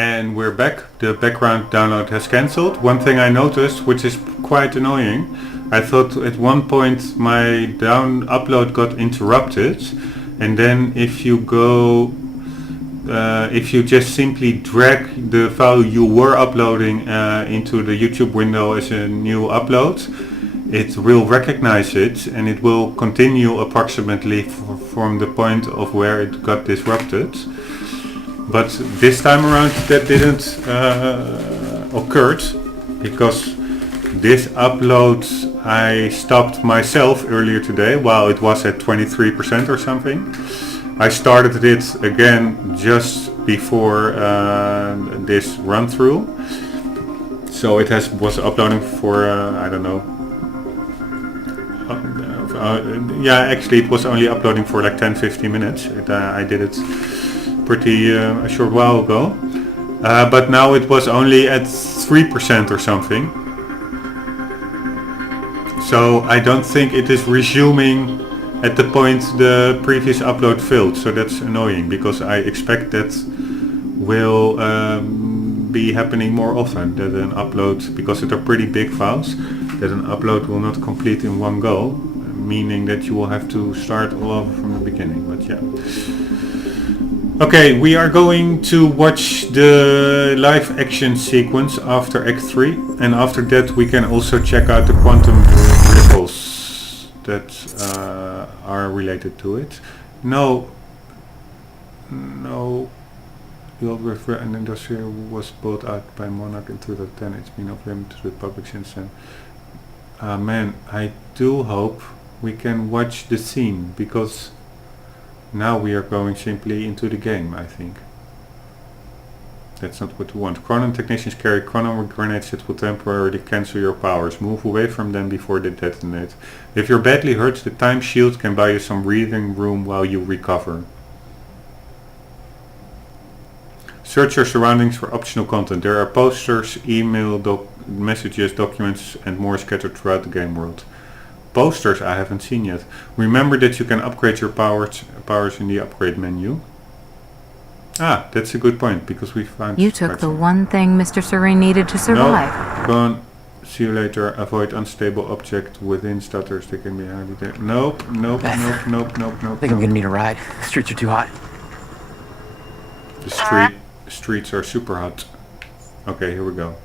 And we're back. The background download has cancelled. One thing I noticed, which is quite annoying, I thought at one point my upload got interrupted, and then if you go, if you just simply drag the file you were uploading into the YouTube window as a new upload, it will recognize it and it will continue approximately from the point of where it got disrupted. But this time around that didn't occurred, because this upload I stopped myself earlier today while it was at 23% or something. I started it again just before this run through, so it was uploading for I don't know. Yeah, actually it was only uploading for like 10-15 minutes. I did it pretty a short while ago, but now it was only at 3% or something. So I don't think it is resuming at the point the previous upload failed. So that's annoying, because I expect that will be happening more often, that an upload, because it are pretty big files, that an upload will not complete in one go, meaning that you will have to start all over from the beginning. But yeah. Okay, we are going to watch the live action sequence after Act 3, and after that we can also check out the quantum ripples that are related to it. No, the old river and industry was bought out by Monarch in 2010. It's been off limit to the public since then. Man, I do hope we can watch the scene, because now we are going simply into the game, I think. That's not what we want. Chronon technicians carry chronon grenades that will temporarily cancel your powers. Move away from them before they detonate. If you're badly hurt, the time shield can buy you some breathing room while you recover. Search your surroundings for optional content. There are posters, email, messages, documents and more scattered throughout the game world. Posters I haven't seen yet. Remember that you can upgrade your powers in the upgrade menu. Ah, that's a good point, because we found... You took the one thing Mr. Serene needed to survive. No, gone. See you later. Avoid unstable object within stutters. They can be highly... Nope. I think I'm gonna need a ride. The streets are too hot. The streets are super hot. Okay, here we go.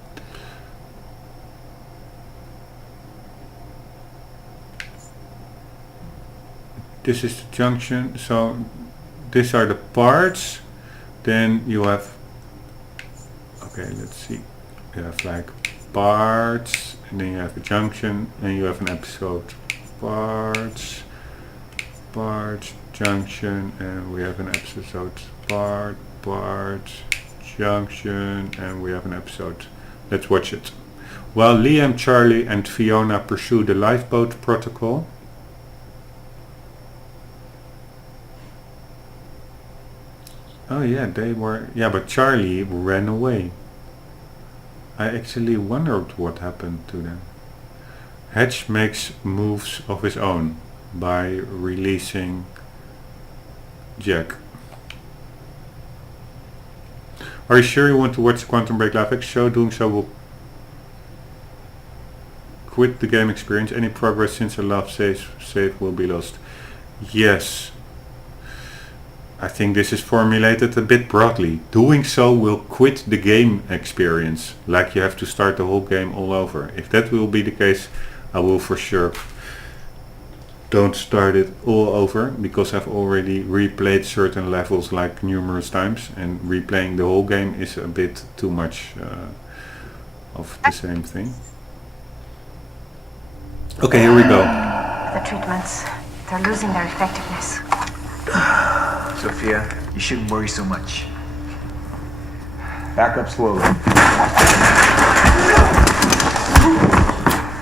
This is the junction, so these are the parts. Then you have, okay, let's see, you have like parts, and then you have a junction, and you have an episode. Parts, junction, and we have an episode. Parts, junction, and we have an episode. Let's watch it. While Liam, Charlie and Fiona pursue the lifeboat protocol, oh yeah, they were... Yeah, but Charlie ran away. I actually wondered what happened to them. Hedge makes moves of his own by releasing Jack. Are you sure you want to watch the Quantum Break live action show? Doing so will quit the game experience. Any progress since a last save will be lost. Yes. I think this is formulated a bit broadly. Doing so will quit the game experience, like you have to start the whole game all over. If that will be the case, I will for sure don't start it all over, because I've already replayed certain levels like numerous times, and replaying the whole game is a bit too much of the same thing. Okay, here we go. The treatments, they're losing their effectiveness. Sophia, you shouldn't worry so much. Back up slowly.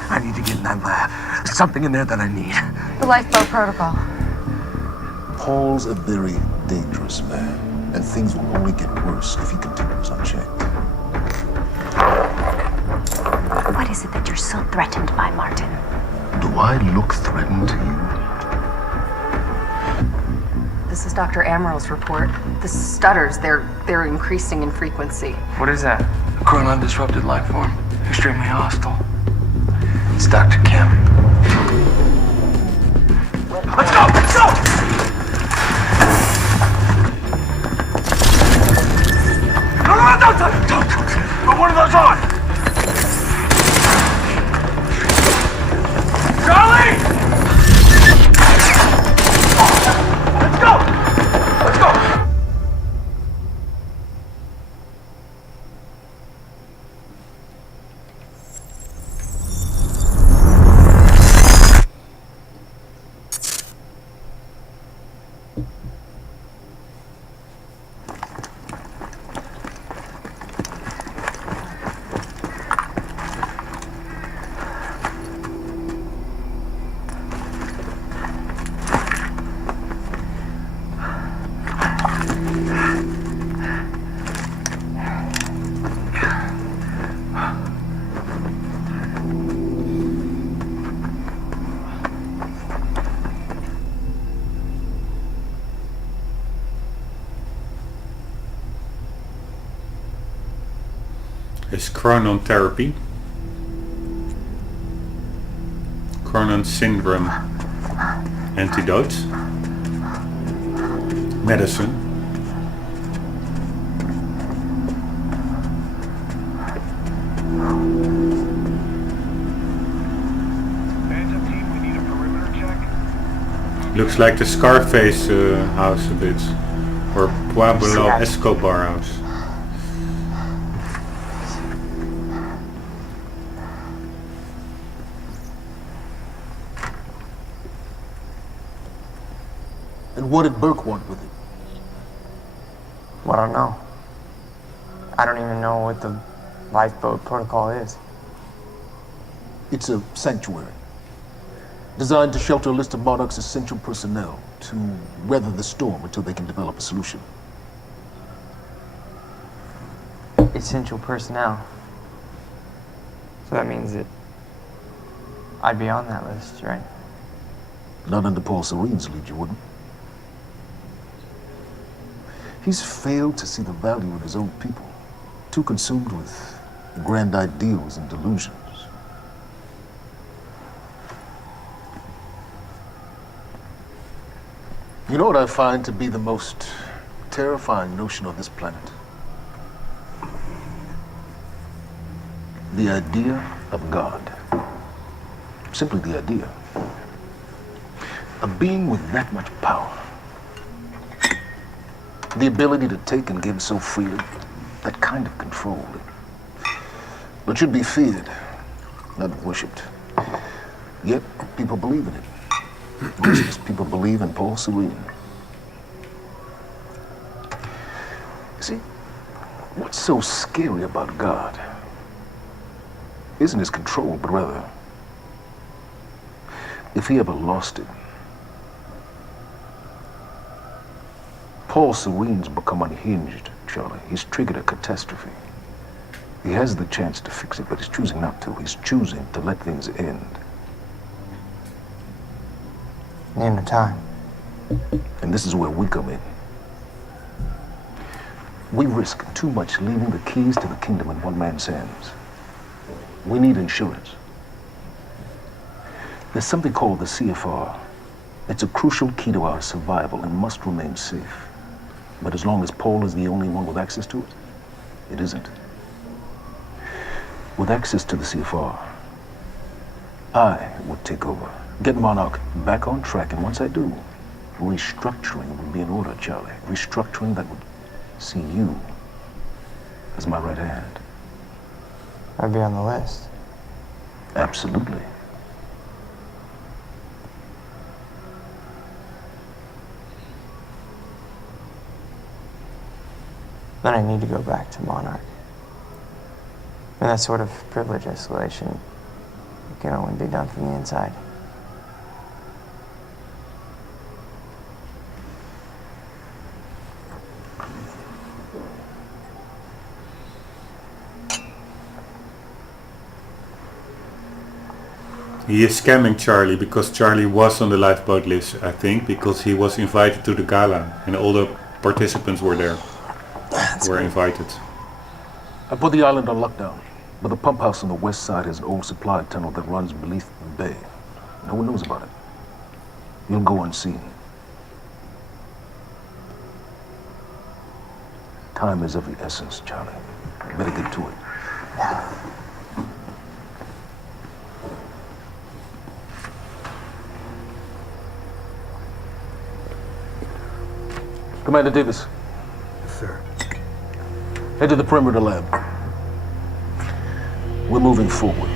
I need to get in that lab. There's something in there that I need. The lifeboat protocol. Paul's a very dangerous man, and things will only get worse if he continues unchecked. What is it that you're so threatened by, Martin? Do I look threatened to you? This is Dr. Amaril's report. The stutters, they're increasing in frequency. What is that? A chronon disrupted life form. Extremely hostile. It's Dr. Kim. Let's go! Let's go! No, don't! Put one of those on! Charlie! Let's go! Let's go! Is chronon therapy, chronon syndrome antidote, medicine. Looks like the Scarface house a bit, or Pablo Escobar house. And what did Burke want with it? Well, I don't know. I don't even know what the lifeboat protocol is. It's a sanctuary, designed to shelter a list of Monarch's essential personnel to weather the storm until they can develop a solution. Essential personnel. So that means that I'd be on that list, right? Not under Paul Serene's lead, you wouldn't. He's failed to see the value in his own people, too consumed with grand ideals and delusions. You know what I find to be the most terrifying notion on this planet? The idea of God. Simply the idea. A being with that much power. The ability to take and give so freely. That kind of control. But should be feared, not worshipped. Yet, people believe in it. Just as people believe in Paul Serene. See, what's so scary about God isn't his control, but rather, if he ever lost it. Paul Serene's become unhinged, Charlie. He's triggered a catastrophe. He has the chance to fix it, but he's choosing not to. He's choosing to let things end. Name the time. And this is where we come in. We risk too much leaving the keys to the kingdom in one man's hands. We need insurance. There's something called the CFR. It's a crucial key to our survival and must remain safe. But as long as Paul is the only one with access to it, it isn't. With access to the CFR, I would take over. Get Monarch back on track, and once I do, restructuring would be in order, Charlie. Restructuring that would see you as my right hand. I'd be on the list. Absolutely. Then I need to go back to Monarch. And that sort of privilege escalation can only be done from the inside. He is scamming Charlie because Charlie was on the lifeboat list, I think, because he was invited to the gala and all the participants were there. Were invited. I put the island on lockdown, but the pump house on the west side has an old supply tunnel that runs beneath the bay. No one knows about it. You'll go unseen. Time is of the essence, Charlie. You better get to it. Commander Davis. Sir. Head to the perimeter lab. We're moving forward.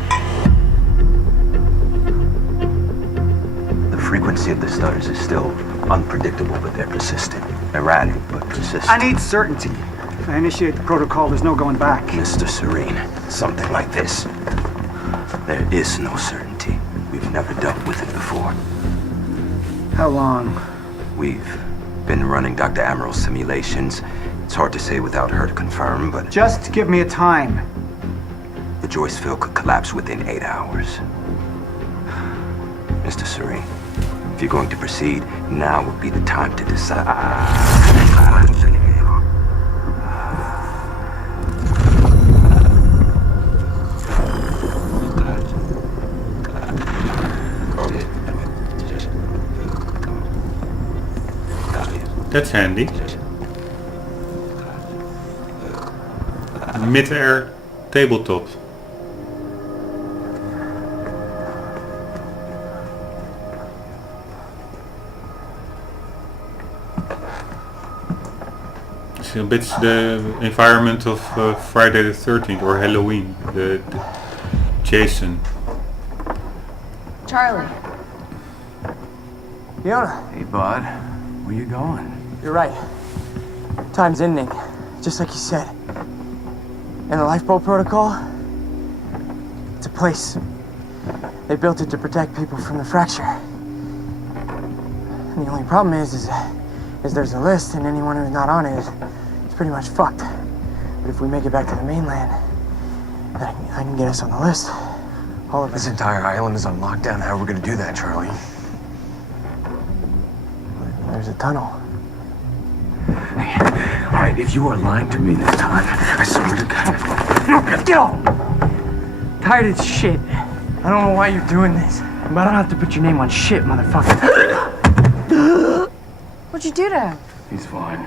The frequency of the stutters is still unpredictable, but they're persistent. Erratic, but persistent. I need certainty. If I initiate the protocol, there's no going back. Mr. Serene, something like this. There is no certainty. We've never dealt with it before. How long? We've been running Dr. Amaril's simulations. It's hard to say without her to confirm, but Just give me a time. the Joyce field could collapse within 8 hours. Mr. Serene, if you're going to proceed, now would be the time to decide. That's handy. Mid-air tabletop. It's a bit the environment of Friday the 13th or Halloween. The Jason. Charlie. Fiona, Hey, bud, where you going? you're right. Time's ending, just like you said. And the lifeboat protocol? It's a place. They built it to protect people from the fracture. And the only problem is there's a list, and anyone who's not on it is pretty much fucked. But if we make it back to the mainland, I can get us on the list. All of us. This entire island is on lockdown. How are we going to do that, Charlie? There's a tunnel. All right, if you are lying to me this time, I swear to God. Get off! Tired of this shit. I don't know why you're doing this, but I don't have to put your name on shit, motherfucker. What'd you do to him? He's fine.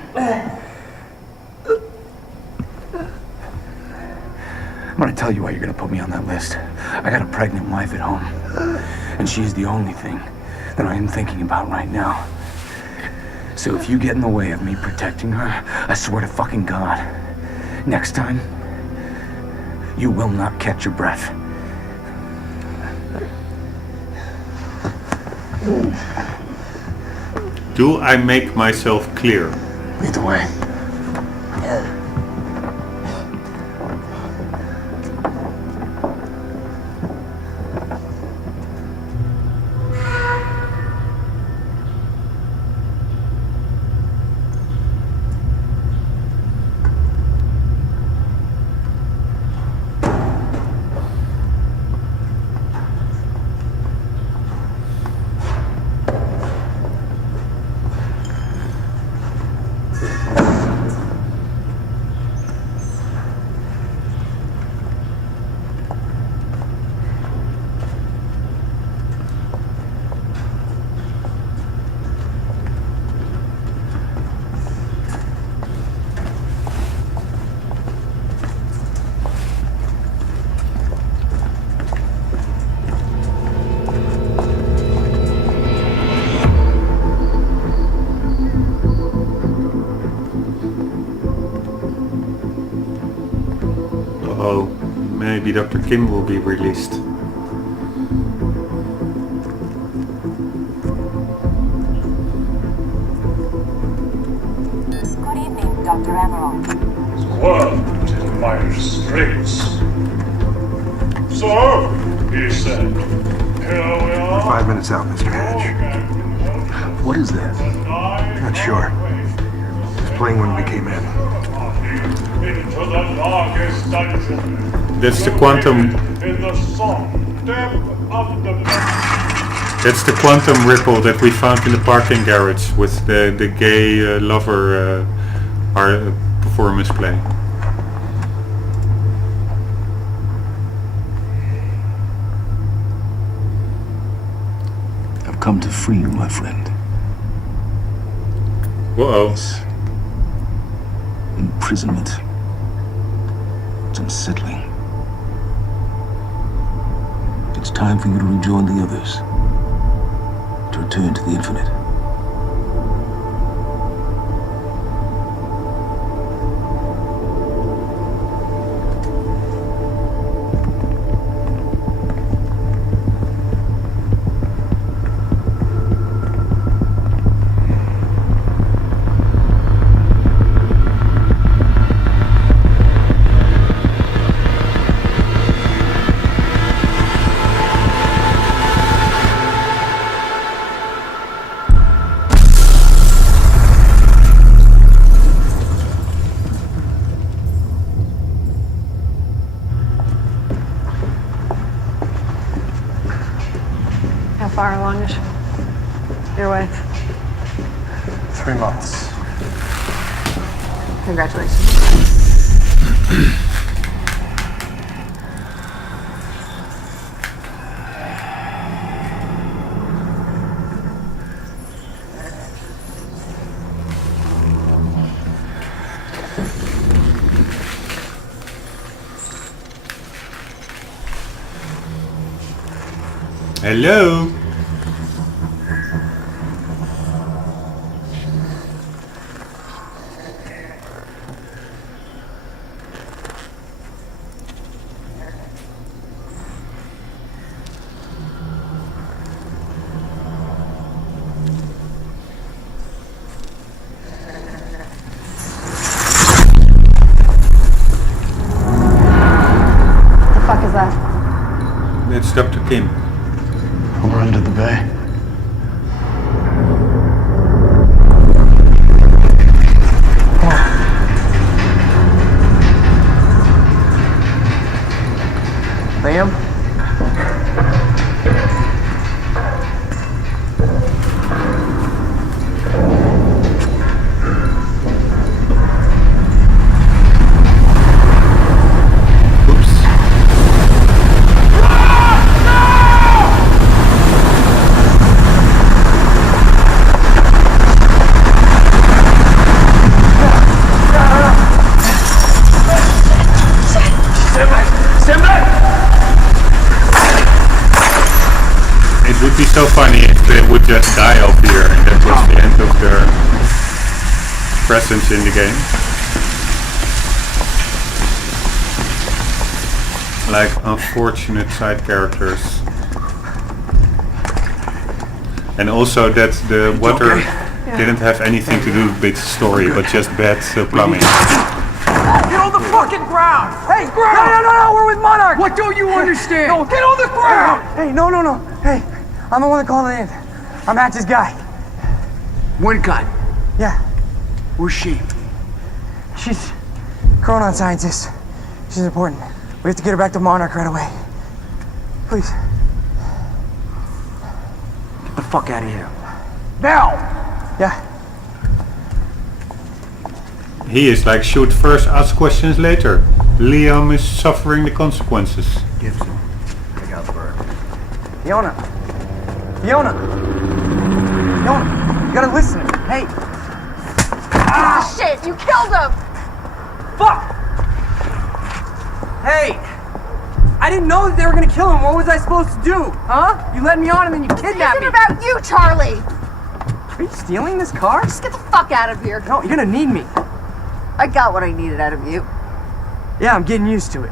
I'm gonna tell you why you're gonna put me on that list. I got a pregnant wife at home, and she's the only thing that I am thinking about right now. So if you get in the way of me protecting her, I swear to fucking God, next time, you will not catch your breath. Do I make myself clear? Lead the way. Oh, maybe Dr. Kim will be released. Good evening, Dr. Amaral. World in dire straits. So, he said, here we are. 5 minutes out, Mr. Hatch. What is that? Not sure. It's playing when we came in. Into the darkest dungeon. That's the quantum In the song depth of the That's the quantum ripple that we found in the parking garage with the gay lover our performance play. I've come to free you, my friend. Whoa. Imprisonment. It's unsettling. It's time for you to rejoin the others. To return to the infinite. How far along is your wife? 3 months. Congratulations. Hello. What the fuck is that? It's Dr. Kim. Over under the bay. Liam? It would be so funny if they would just die off here and that was the end of their presence in the game. Like unfortunate side characters. And also that the water didn't have anything to do with the story, but just bad plumbing. Get on the fucking ground! Hey, ground! No, we're with Monarch! What don't you understand? No, get on the ground! Hey, no. Hey, I'm the one that called it in. I'm Hatch's guy. One gun. Yeah, Where's she? she's Chronon scientist. She's important. We have to get her back to Monarch right away. Please. Get the fuck out of here. Now! Yeah. He is like shoot first, ask questions later. Liam is suffering the consequences. Gibson. Take out Burke. Fiona, you gotta listen. Hey, Ah, shit! You killed him! fuck! Hey, I didn't know that they were gonna kill him. What was I supposed to do? Huh? You led me on and then you This kidnapped isn't me. about you, Charlie! Are you stealing this car? Just get the fuck out of here. No, you're gonna need me. I got what I needed out of you. Yeah, I'm getting used to it.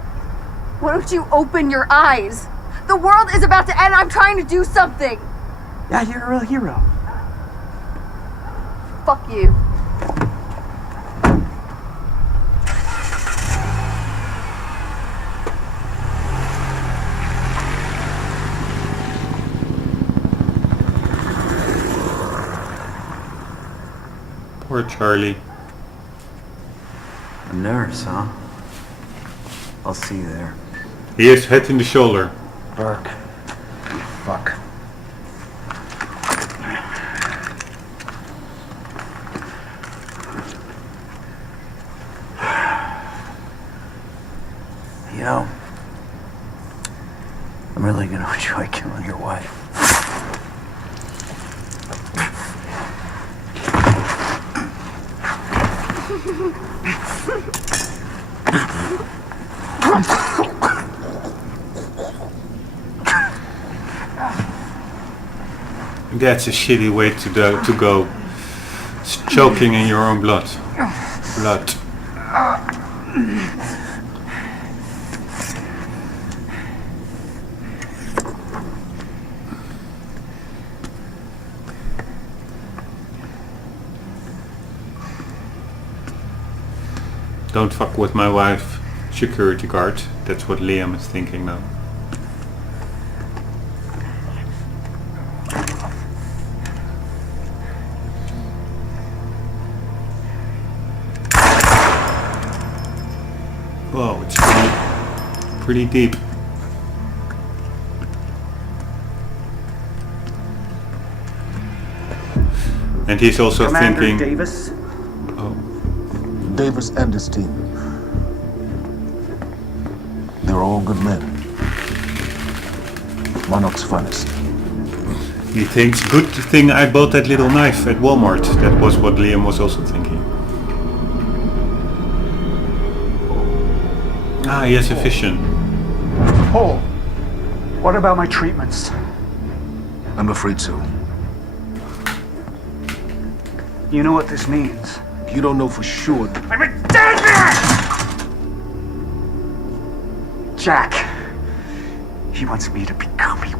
Why don't you open your eyes? The world is about to end. I'm trying to do something. Yeah, you're a real hero. Fuck you. Poor Charlie. A nurse, huh? I'll see you there. He is hit in the shoulder. Burke. Fuck. You know, I'm really gonna enjoy killing your wife. That's a shitty way to go. It's choking in your own blood. Don't fuck with my wife, security guard. That's what Liam is thinking now. Whoa, it's pretty deep. And he's also Commander thinking... Davis? Oh. Davis and his team. They're all good men. Monarch's finest. He thinks, good thing I bought that little knife at Walmart. That was what Liam was also thinking. Ah, yes, a vision. Oh, what about my treatments? I'm afraid so. You know what this means? You don't know for sure. I'm a dead man! Jack, he wants me to become you.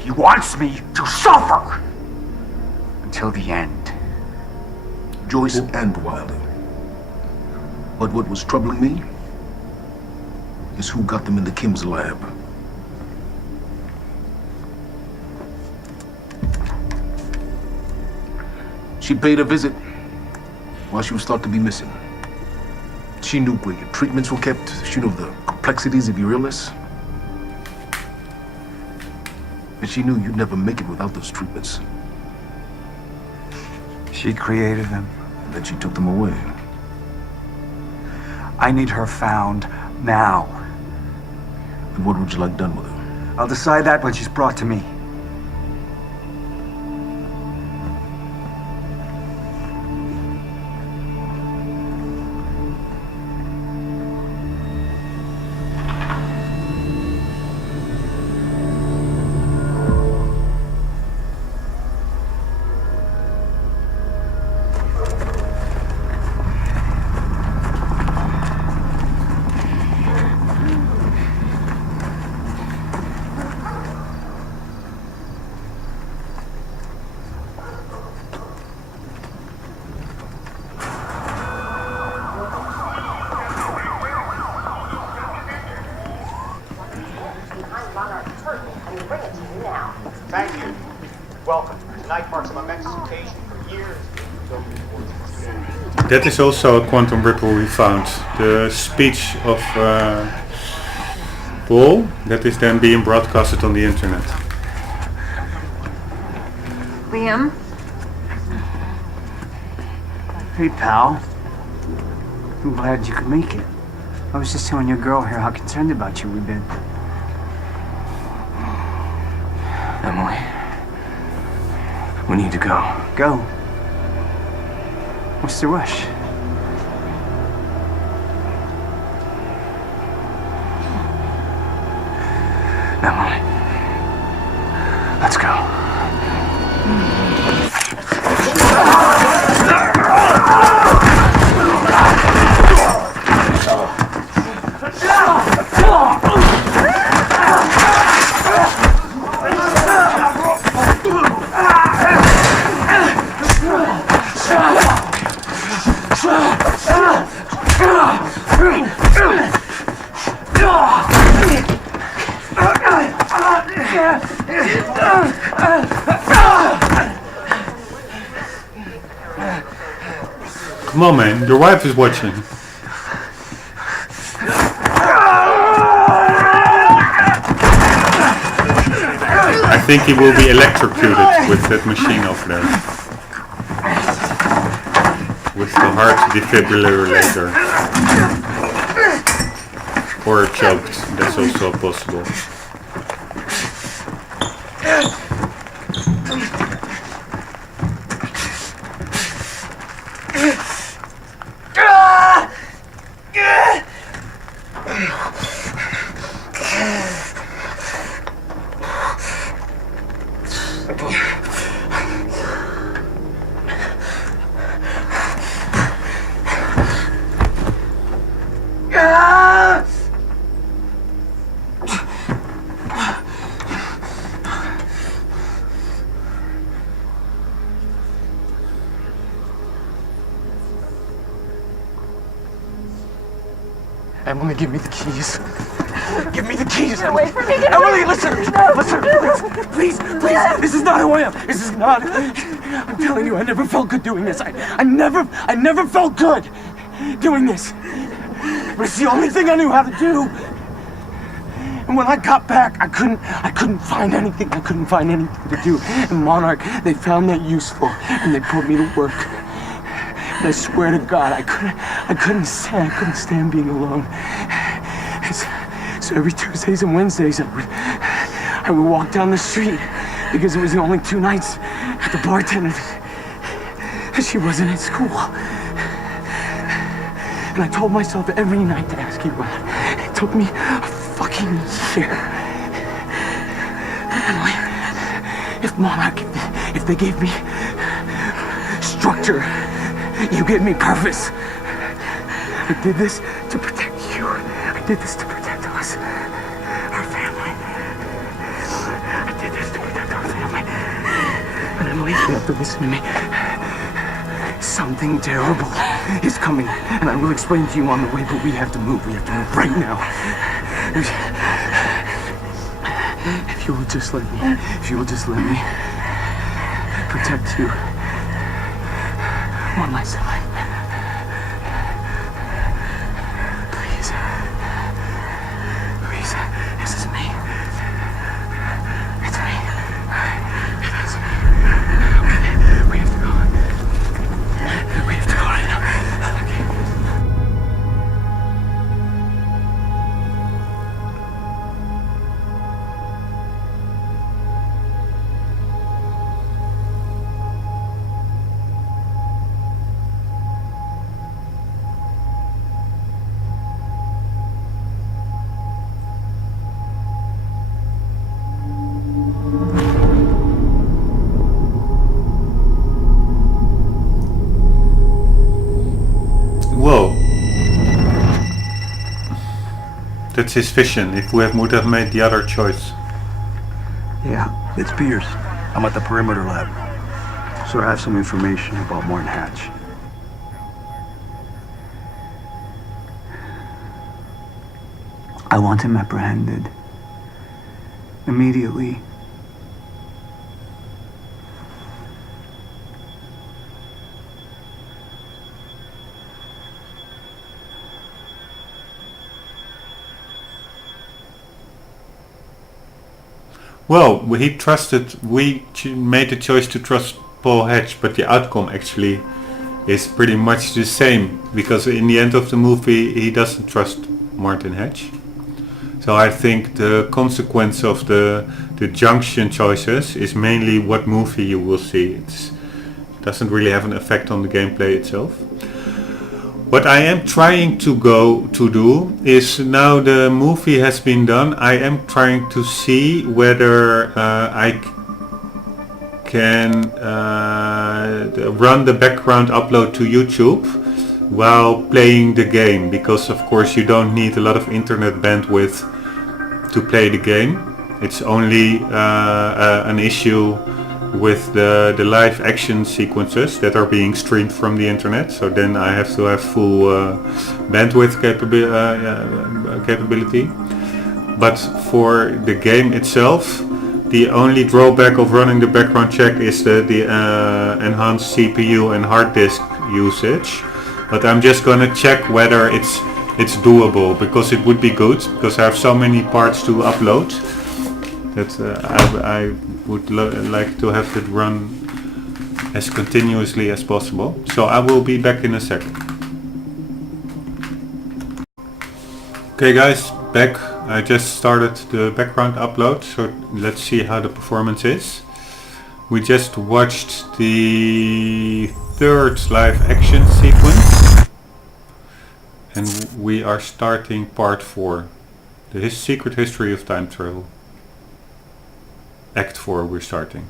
He wants me to suffer until the end. Joyce and Wilder. But what was troubling me is who got them into Kim's lab. She paid a visit while she was thought to be missing. She knew where your treatments were kept. She knew the complexities of your illness. And she knew you'd never make it without those treatments. She created them. And then she took them away. I need her found now. And what would you like done with her? I'll decide that when she's brought to me. Thank you. Welcome. Tonight marks a momentous occasion for years. That is also a quantum ripple we found. The speech of Paul, that is then being broadcasted on the internet. Liam? Hey, pal. I'm glad you could make it. I was just telling your girl here how concerned about you we've been. Emily, we need to go. Go. What's the rush? Emily, let's go. Come on, man, your wife is watching. think he will be electrocuted with that machine over there. With the heart defibrillator. Or choked, that's also possible. Emily, give me the keys. Give me the keys, Get Emily. away from me. Get Emily, away. listen. No. Listen, please. This is not who I am. This is not. I'm telling you, I never felt good doing this. I never felt good doing this. But it's the only thing I knew how to do. And when I got back, I couldn't find anything. I couldn't find anything to do. And Monarch, they found that useful, and they put me to work. And I swear to God, I couldn't stand being alone. So every Tuesdays and Wednesdays, I would walk down the street because it was the only 2 nights at the bartender. She wasn't at school. And I told myself every night to ask you out. It took me a fucking year. Emily, if Monarch, if they gave me structure, you gave me purpose. I did this to protect you. I did this to protect us. Our family. I did this to protect our family. And Emily, you have to listen to me. Something terrible is coming. And I will explain to you on the way, but we have to move. We have to move right now. If you will just let me protect you. One last time. Please. This is me. It's me. It is me. Okay, we have to go. We have to go right now. Okay. Whoa. That's his vision. If we would have made the other choice. Yeah, it's Pierce. I'm at the perimeter lab. So I have some information about Martin Hatch. I want him apprehended. Immediately. Well, we made the choice to trust Paul Hatch, but the outcome actually is pretty much the same, because in the end of the movie he doesn't trust Martin Hatch. So I think the consequence of the junction choices is mainly what movie you will see. It doesn't really have an effect on the gameplay itself. What I am trying to do is, now the movie has been done, I am trying to see whether I can run the background upload to YouTube while playing the game, because of course you don't need a lot of internet bandwidth to play the game. It's only an issue with the live action sequences that are being streamed from the internet, so then I have to have full bandwidth capability. But for the game itself, the only drawback of running the background check is the enhanced CPU and hard disk usage. But I'm just gonna check whether it's doable, because it would be good, because I have so many parts to upload That I would like to have it run as continuously as possible. So I will be back in a second. Okay guys, back. I just started the background upload, so let's see how the performance is. We just watched the third live action sequence and we are starting part 4. The secret history of time travel. Act 4 we're starting.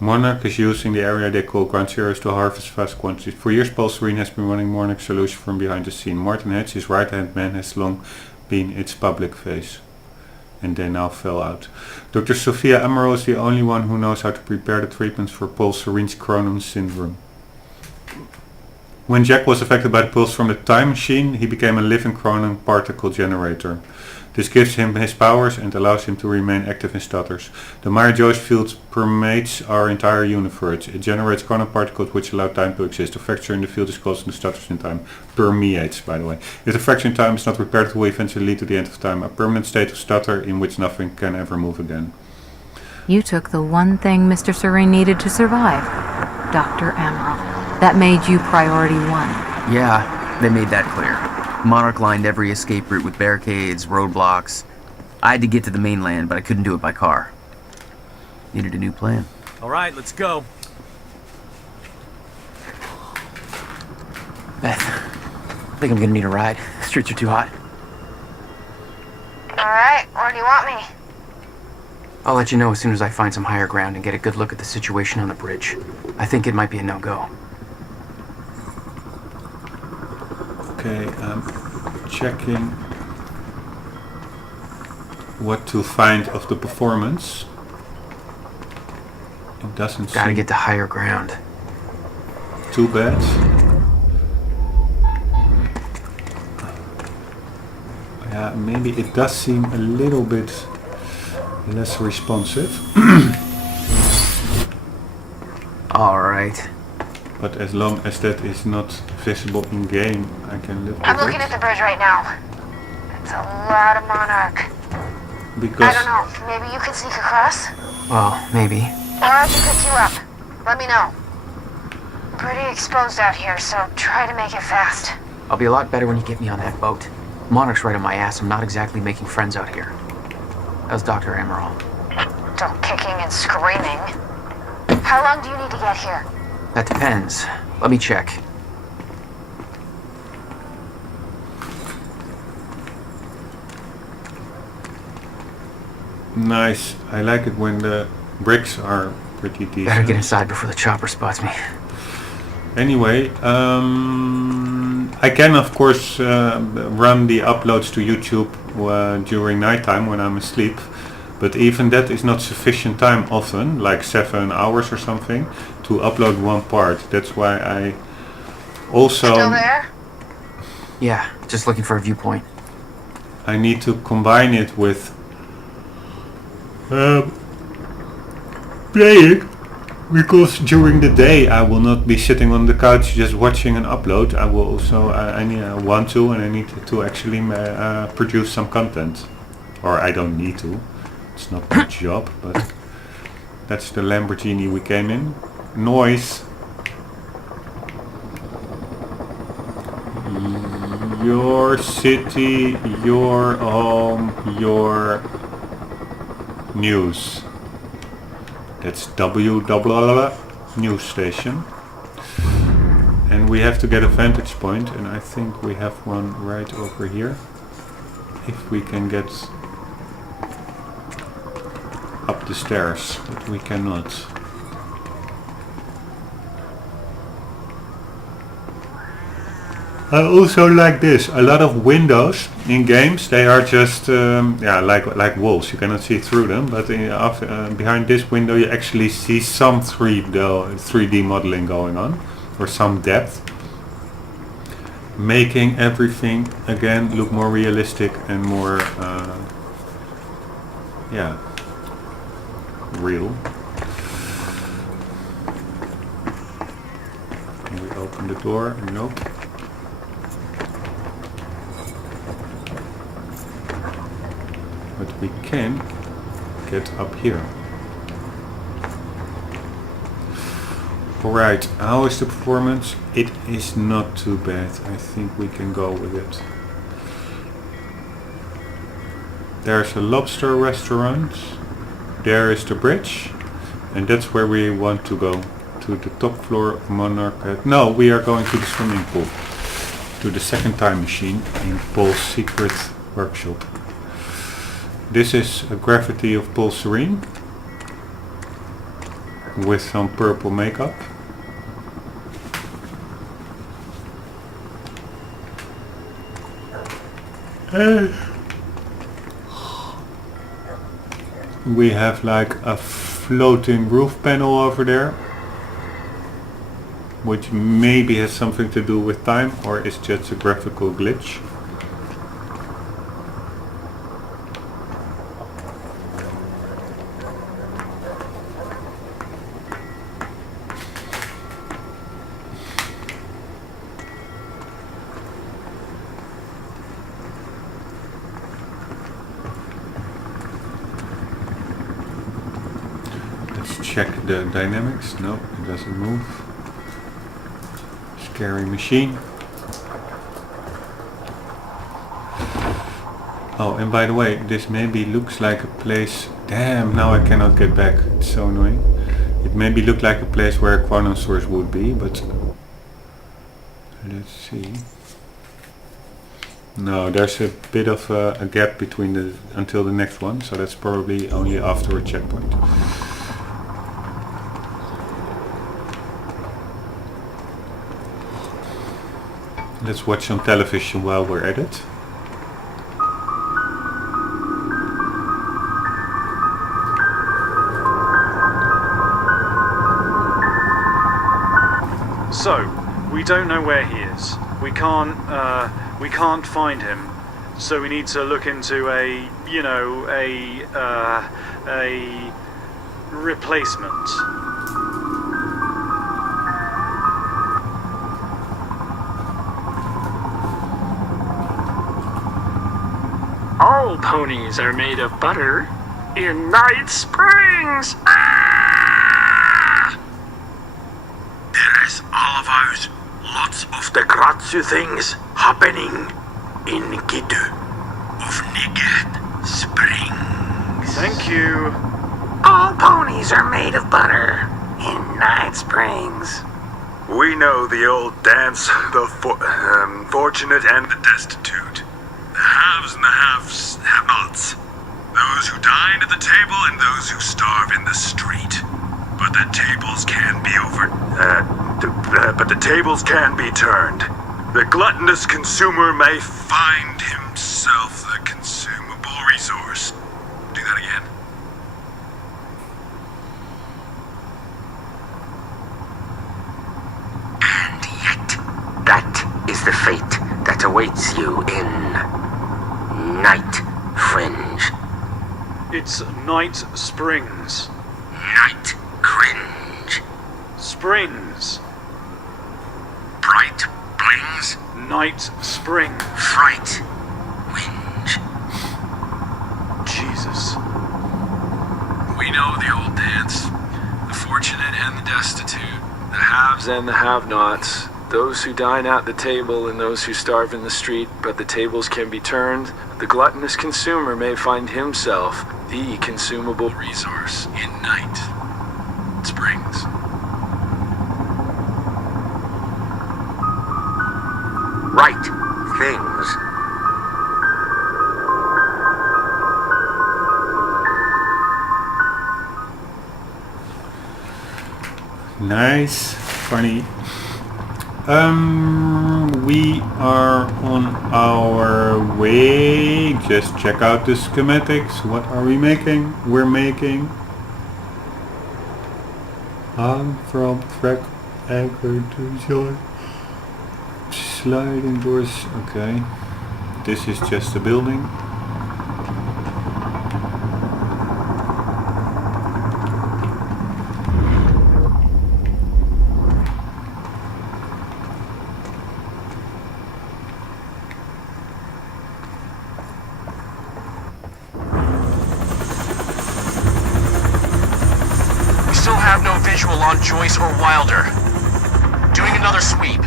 Monarch is using the area they call Ground Zeroes to harvest vast quantities. For years Paul Serene has been running Monarch's solution from behind the scene. Martin Hedge, his right hand man, has long been its public face. And they now fell out. Dr. Sophia Amaral is the only one who knows how to prepare the treatments for Paul Serene's Cronin syndrome. When Jack was affected by the pulse from the time machine, he became a living Cronin particle generator. This gives him his powers and allows him to remain active in stutters. The Meyer-Joyce field permeates our entire universe. It generates Cronin particles which allow time to exist. A fracture in the field is causing the stutters in time. Permeates, by the way. If the fracture in time is not repaired, it will eventually lead to the end of time. A permanent state of stutter in which nothing can ever move again. You took the one thing Mr. Serene needed to survive. Dr. Amaral. That made you priority 1. Yeah, they made that clear. Monarch lined every escape route with barricades, roadblocks. I had to get to the mainland, but I couldn't do it by car. Needed a new plan. All right, let's go. Beth, I think I'm gonna need a ride. The streets are too hot. All right, where do you want me? I'll let you know as soon as I find some higher ground and get a good look at the situation on the bridge. I think it might be a no-go. Okay, I'm checking what to find of the performance. It doesn't Gotta seem get to higher ground. too bad. Yeah, maybe it does seem a little bit less responsive. Alright. But as long as that is not visible in game, I can live with I'm looking it. at the bridge right now. It's a lot of Monarch. Because I don't know, maybe you can sneak across? Well, maybe. Or I can pick you up. Let me know. Pretty exposed out here, so try to make it fast. I'll be a lot better when you get me on that boat. Monarch's right on my ass. I'm not exactly making friends out here. How's Dr. Amaral? Still kicking and screaming. How long do you need to get here? That depends. Let me check. nice. I like it when the bricks are pretty decent. Better get inside before the chopper spots me. Anyway, I can of course run the uploads to YouTube during nighttime when I'm asleep, but even that is not sufficient time often, like 7 hours or something, to upload one part. That's why I also... Still there? Yeah, just looking for a viewpoint. I need to combine it with playing, because during the day I will not be sitting on the couch just watching an upload. I will also I want to, and I need to actually produce some content. Or I don't need to. It's not my job, but that's the Lamborghini we came in. Noise. Your city, your home, your news. That's WWW news station. And we have to get a vantage point, and I think we have one right over here. If we can get up the stairs, but we cannot. I also like this. A lot of windows in games, they are just like walls. You cannot see through them, but behind this window you actually see some 3D modeling going on, or some depth, making everything again look more realistic and more real. Can we open the door? Nope. But we can get up here. Alright, how is the performance? It is not too bad. I think we can go with it. There's a lobster restaurant. There is the bridge. And that's where we want to go. To the top floor of Monarch. No, we are going to the swimming pool. To the second time machine in Paul's secret workshop. This is a graffiti of Paul Serene. With some purple makeup. We have like a floating roof panel over there, which maybe has something to do with time or is just a graphical glitch. Check the dynamics. No, it doesn't move. Scary machine. Oh, and by the way, this maybe looks like a place. Damn, now I cannot get back. It's so annoying. It maybe looked like a place where a quantum source would be, but let's see. No, there's a bit of a gap between the until the next one, so that's probably only after a checkpoint. Let's watch some television while we're at it. So, we don't know where he is. We can't find him. So we need to look into a replacement. All ponies are made of butter in Night Springs. Ah! There is all of ours. Lots of the Kratzu things happening in Gitu of Nigat Springs. Thank you. All ponies are made of butter in Night Springs. We know the old dance, the fortunate and the destitute. The haves and the have-nots. Those who dine at the table and those who starve in the street. But the tables can be but the tables can be turned. The gluttonous consumer may find himself the consumable resource. Do that again. And yet, that is the fate that awaits you in Night Fringe. It's Night Springs. Night Cringe. Springs. Bright Blings. Night Spring. Fright. Winge. Jesus. We know the old dance. The fortunate and the destitute. The haves and the have-nots. Those who dine at the table and those who starve in the street, but the tables can be turned. The gluttonous consumer may find himself the consumable resource in Night Springs. Right things. Nice, funny. We are on our way. Just check out the schematics. What are we making? We're making from track anchor to joy. Sliding doors. Okay. This is just a building. visual on Joyce or Wilder. Doing another sweep.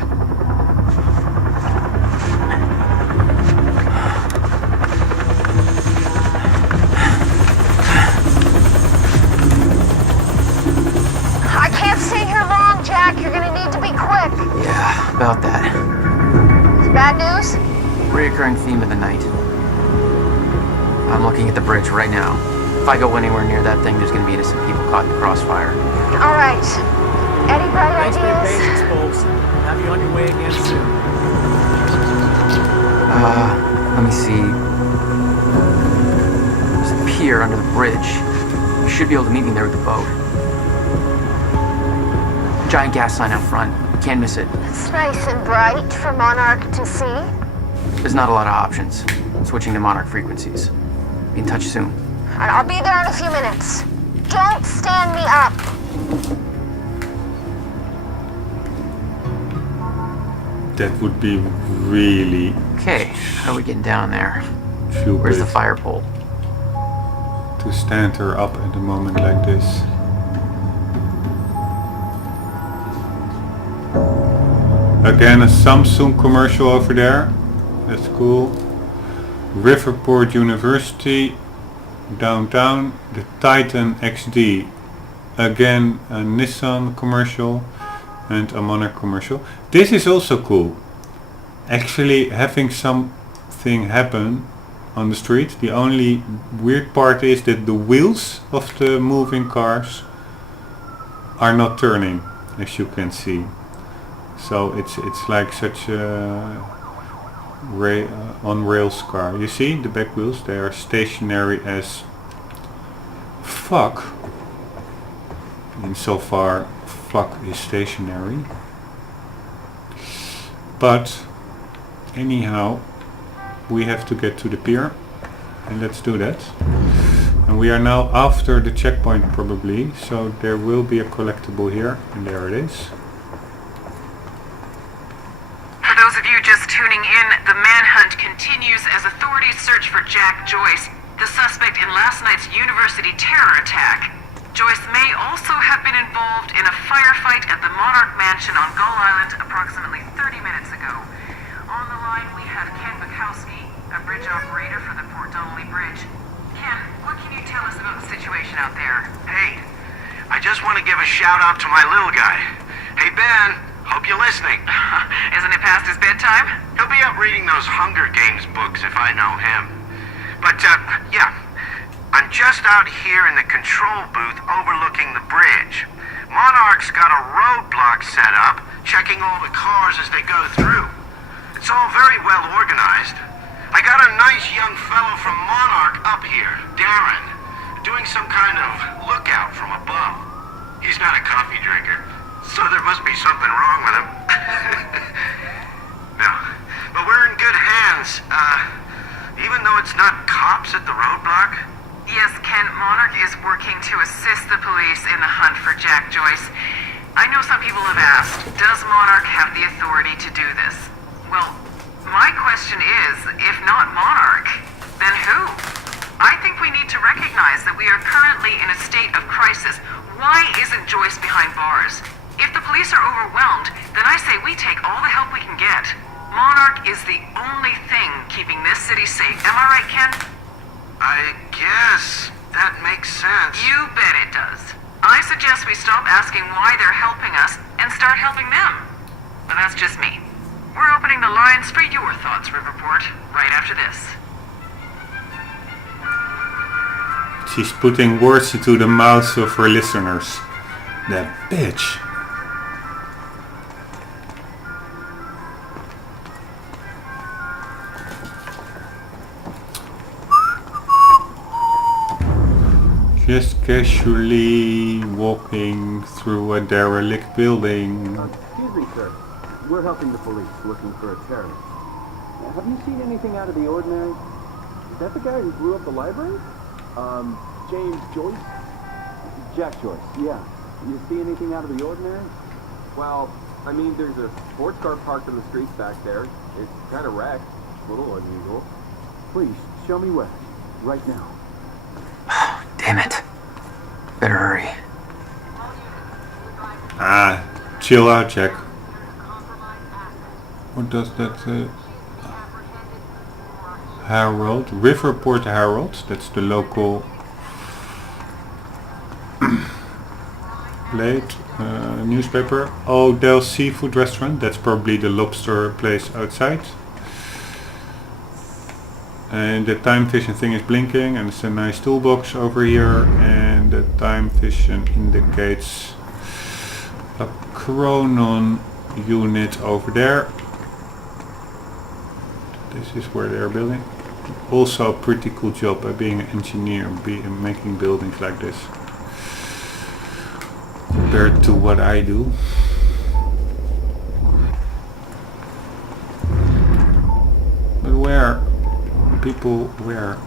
I can't stay here long, Jack. You're gonna need to be quick. Yeah, about that. Bad news? Reoccurring theme of the night. I'm looking at the bridge right now. If I go anywhere near that thing, there's gonna be innocent people caught in the crossfire. All right. Any bright Thanks for your ideas? patience, folks. Have you on your way again soon. Let me see. There's a pier under the bridge. You should be able to meet me there with the boat. Giant gas sign out front. Can't miss it. It's nice and bright for Monarch to see. There's not a lot of options. Switching to Monarch frequencies. Be in touch soon. I'll be there in a few minutes. Don't stand me up. That would be really... Okay, how are we getting down there? stupid. Where's the fire pole? To stand her up at a moment like this. Again, a Samsung commercial over there. That's cool. Riverport University, downtown. The Titan XD. Again, a Nissan commercial and a Monarch commercial. This is also cool. Actually having something happen on the street. The only weird part is that the wheels of the moving cars are not turning, as you can see. So it's like such a on rails car. You see the back wheels, they are stationary as fuck. Insofar fuck is stationary. But anyhow, we have to get to the pier, and let's do that. And we are now after the checkpoint probably, so there will be a collectible here, and there it is. For those of you just tuning in, the manhunt continues as authorities search for Jack Joyce, the suspect in last night's university terror attack. Joyce may also have been involved in a firefight at the Monarch Mansion on Gull Island approximately 30 minutes ago. On the line we have Ken Bukowski, a bridge operator for the Port Donnelly Bridge. Ken, what can you tell us about the situation out there? Hey, I just want to give a shout out to my little guy. Hey Ben, hope you're listening. Isn't it past his bedtime? He'll be up reading those Hunger Games books if I know him. But yeah, I'm just out here in the control booth overlooking the bridge. Monarch's got a roadblock set up, checking all the cars as they go through. It's all very well organized. I got a nice young fellow from Monarch up here, Darren, doing some kind of lookout from above. He's not a coffee drinker, so there must be something wrong with him. No, but we're in good hands. Even though it's not cops at the roadblock. Yes, Ken, Monarch is working to assist the police in the hunt for Jack Joyce. I know some people have asked, does Monarch have the authority to do this? Well, my question is, if not Monarch, then who? I think we need to recognize that we are currently in a state of crisis. Why isn't Joyce behind bars? If the police are overwhelmed, then I say we take all the help we can get. Monarch is the only thing keeping this city safe. Am I right, Ken? I guess that makes sense. You bet it does. I suggest we stop asking why they're helping us and start helping them. But that's just me. We're opening the lines for your thoughts, Riverport, right after this. She's putting words into the mouths of her listeners. That bitch. Just casually walking through a derelict building. Excuse me, sir. We're helping the police looking for a terrorist. Have you seen anything out of the ordinary? Is that the guy who blew up the library? James Joyce? Jack Joyce, yeah. You see anything out of the ordinary? Well, I mean, there's a sports car parked in the streets back there. It's kind of wrecked. A little unusual. Please, show me where. Right now. Damn it. Better hurry. Chill out, Jack. What does that say? Herald, Riverport Herald. That's the local plate newspaper. Odell's Seafood Restaurant. That's probably the lobster place outside. And the time vision thing is blinking, and it's a nice toolbox over here, and the time vision indicates a Chronon unit over there. This is where they are building. Also a pretty cool job by being an engineer, making buildings like this, compared to what I do. But where? People where?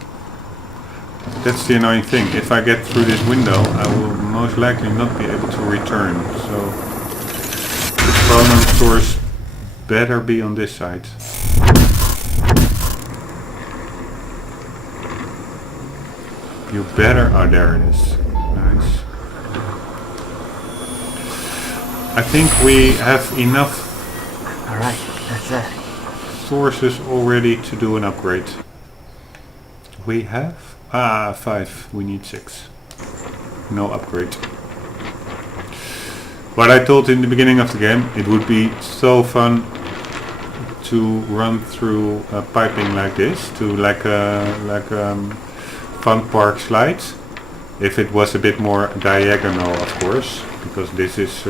That's the annoying thing. If I get through this window, I will most likely not be able to return. So the Chronon stores better be on this side. You better. Oh, there it is. Nice. I think we have enough. Alright, that's it. Sources already to do an upgrade. We have 5. We need 6. No upgrade. What I told in the beginning of the game, it would be so fun to run through piping like this, to like fun park slides. If it was a bit more diagonal, of course, because this is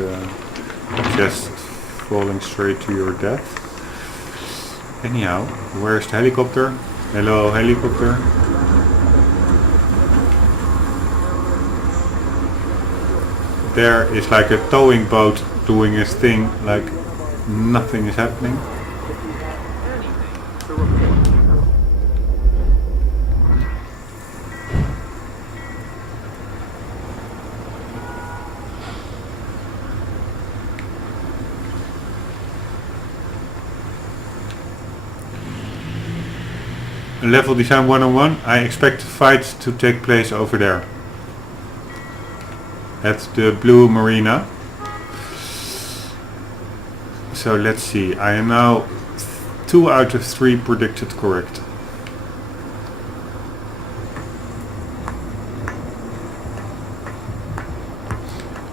just falling straight to your death. Anyhow, where's the helicopter? Hello, helicopter. There is like a towing boat doing its thing, like nothing is happening. Level design 101, I expect fights to take place over there. At the blue marina. So let's see, I am now 2 out of 3 predicted correct.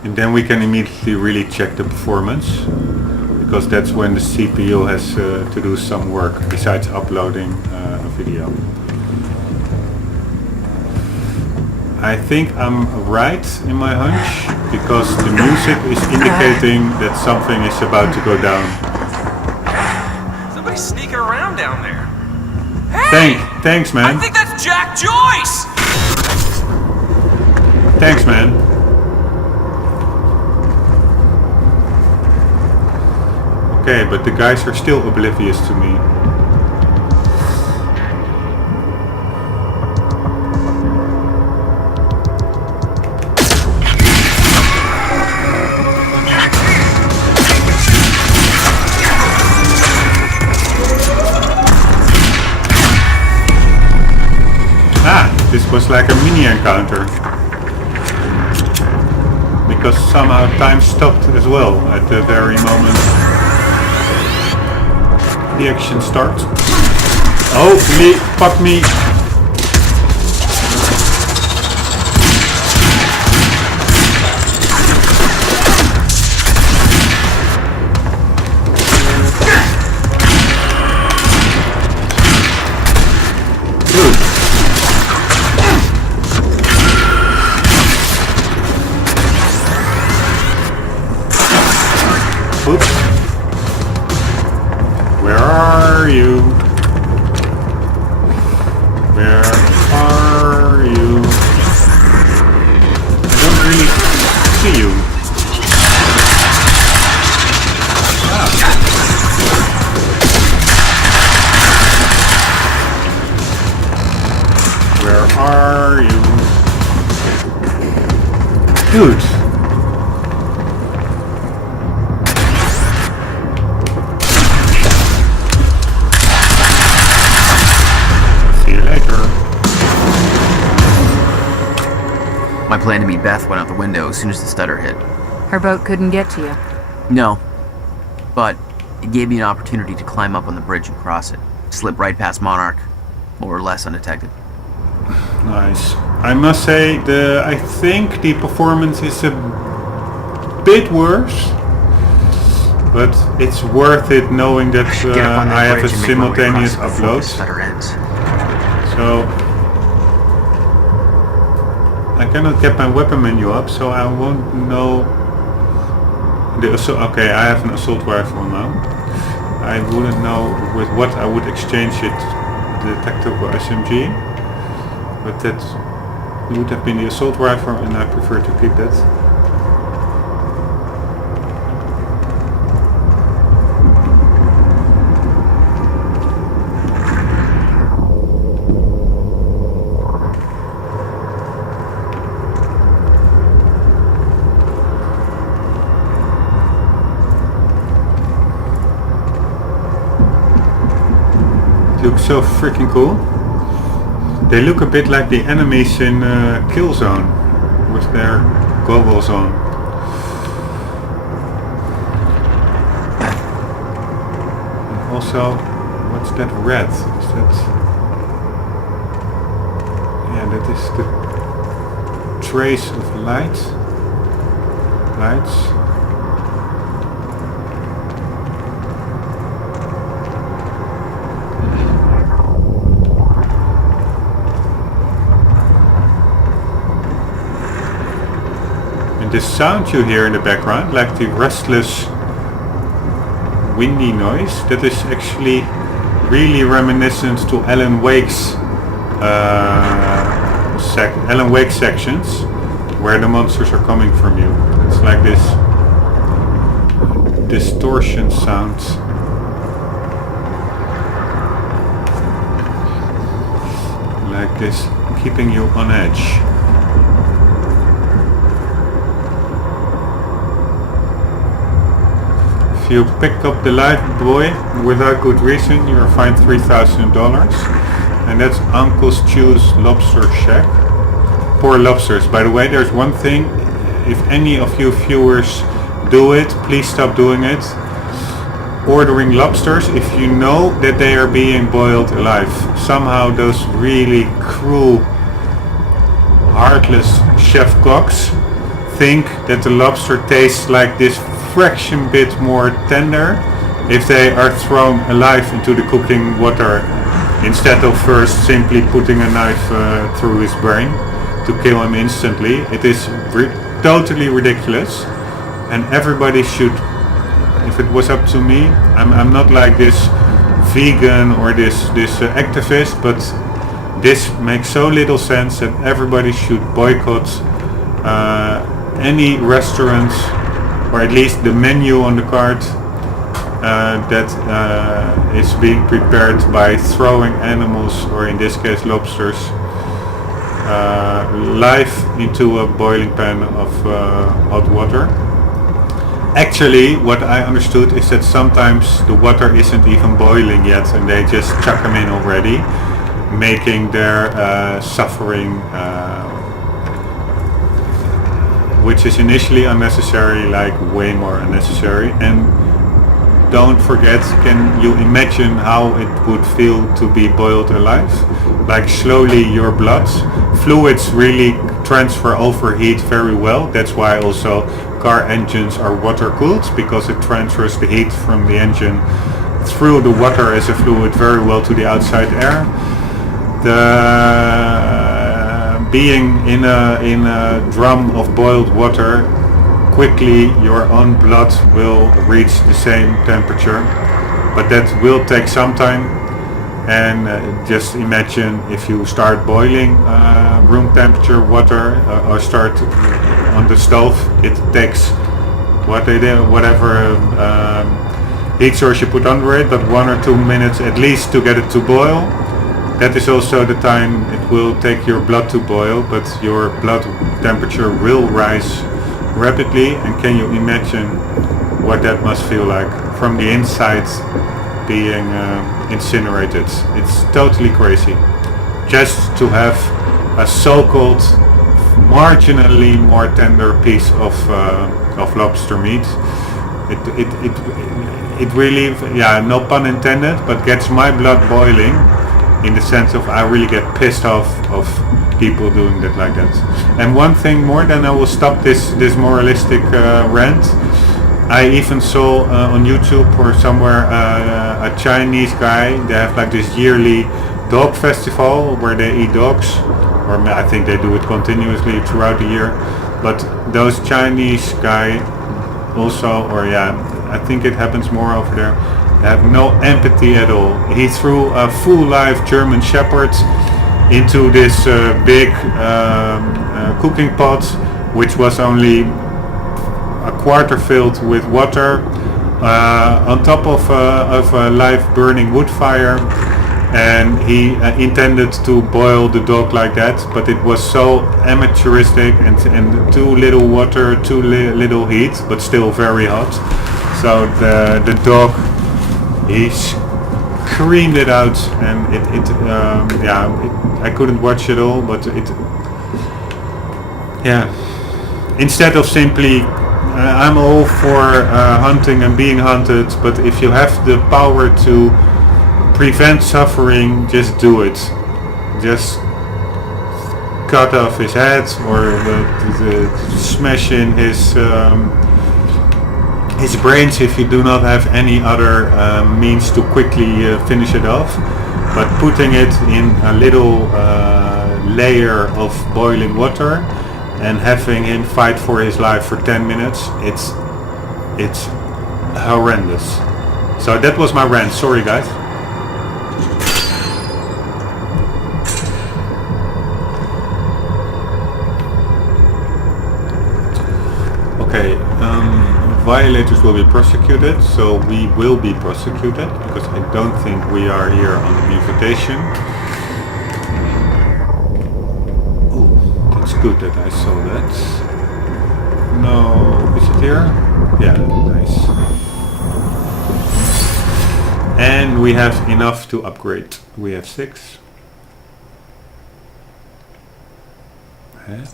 And then we can immediately really check the performance, because that's when the CPU has to do some work besides uploading a video. I think I'm right in my hunch, because the music is indicating that something is about to go down. Somebody's sneaking around down there. Hey! Thanks, man. I think that's Jack Joyce! Thanks, man. Okay, but the guys are still oblivious to me. This was like a mini encounter, because somehow time stopped as well at the very moment the action starts. Oh, fuck me. Oops. Where are you? Where are you? I don't really see you. Where are you? Dude. My plan to meet Beth went out the window as soon as the stutter hit. Her boat couldn't get to you. No, but it gave me an opportunity to climb up on the bridge and cross it. Slip right past Monarch, more or less undetected. Nice. I must say, I think the performance is a bit worse, but it's worth it knowing that I have a simultaneous upload. So I cannot get my weapon menu up, so I won't know. Okay, I have an assault rifle now. I wouldn't know with what I would exchange it, the tactical SMG, but that would have been the assault rifle, and I prefer to keep that. Looks so freaking cool. They look a bit like the enemies in Killzone with their goggles on. And also, what's that red? Is that? Yeah, that is the trace of lights. The sound you hear in the background, like the restless windy noise, that is actually really reminiscent to Alan Wake's sections, where the monsters are coming from you. It's like this distortion sound. Like this, keeping you on edge. If you pick up the live boy without good reason, you are fined $3,000, and that's Uncle Stew's Lobster Shack. Poor lobsters. By the way, there's one thing, if any of you viewers do it, please stop doing it. Ordering lobsters if you know that they are being boiled alive. Somehow those really cruel, heartless chef cooks think that the lobster tastes like this fraction bit more tender if they are thrown alive into the cooking water instead of first simply putting a knife through his brain to kill him instantly. It is totally ridiculous, and everybody should, if it was up to me, I'm not like this vegan or this activist, but this makes so little sense that everybody should boycott any restaurants, or at least the menu on the card that is being prepared by throwing animals, or in this case lobsters, live into a boiling pan of hot water. Actually, what I understood is that sometimes the water isn't even boiling yet, and they just chuck them in already, making their suffering, which is initially unnecessary, like way more unnecessary. And don't forget, can you imagine how it would feel to be boiled alive? Like slowly your blood fluids really transfer overheat very well. That's why also car engines are water cooled, because it transfers the heat from the engine through the water as a fluid very well to the outside air. Being in a drum of boiled water, quickly your own blood will reach the same temperature, but that will take some time. And just imagine if you start boiling room temperature water, or start on the stove, it takes whatever heat source you put under it, but 1 or 2 minutes at least to get it to boil. That is also the time it will take your blood to boil, but your blood temperature will rise rapidly. And can you imagine what that must feel like from the inside, being incinerated? It's totally crazy. Just to have a so-called marginally more tender piece of lobster meat It really, yeah, no pun intended, but gets my blood boiling, in the sense of I really get pissed off of people doing that like that. And one thing more, then I will stop this moralistic rant. I even saw on YouTube or somewhere a Chinese guy. They have like this yearly dog festival where they eat dogs, or I think they do it continuously throughout the year. But those Chinese guy also, or yeah, I think it happens more over there. They have no empathy at all. He threw a full live German Shepherd into this big cooking pot, which was only a quarter filled with water, on top of a live burning wood fire, and he intended to boil the dog like that, but it was so amateuristic and too little water, too little heat, but still very hot. So the dog, he screamed it out, and I couldn't watch it all, but instead of simply I'm all for hunting and being hunted, but if you have the power to prevent suffering, just do it. Just cut off his head, or smash in his brains if you do not have any other means to quickly finish it off. But putting it in a little layer of boiling water and having him fight for his life for 10 minutes, it's horrendous. So that was my rant. Sorry guys. Okay, violators will be prosecuted, so we will be prosecuted, because I don't think we are here on an invitation. It's good that I saw that. No, is it here? Yeah, nice. And we have enough to upgrade. We have 6.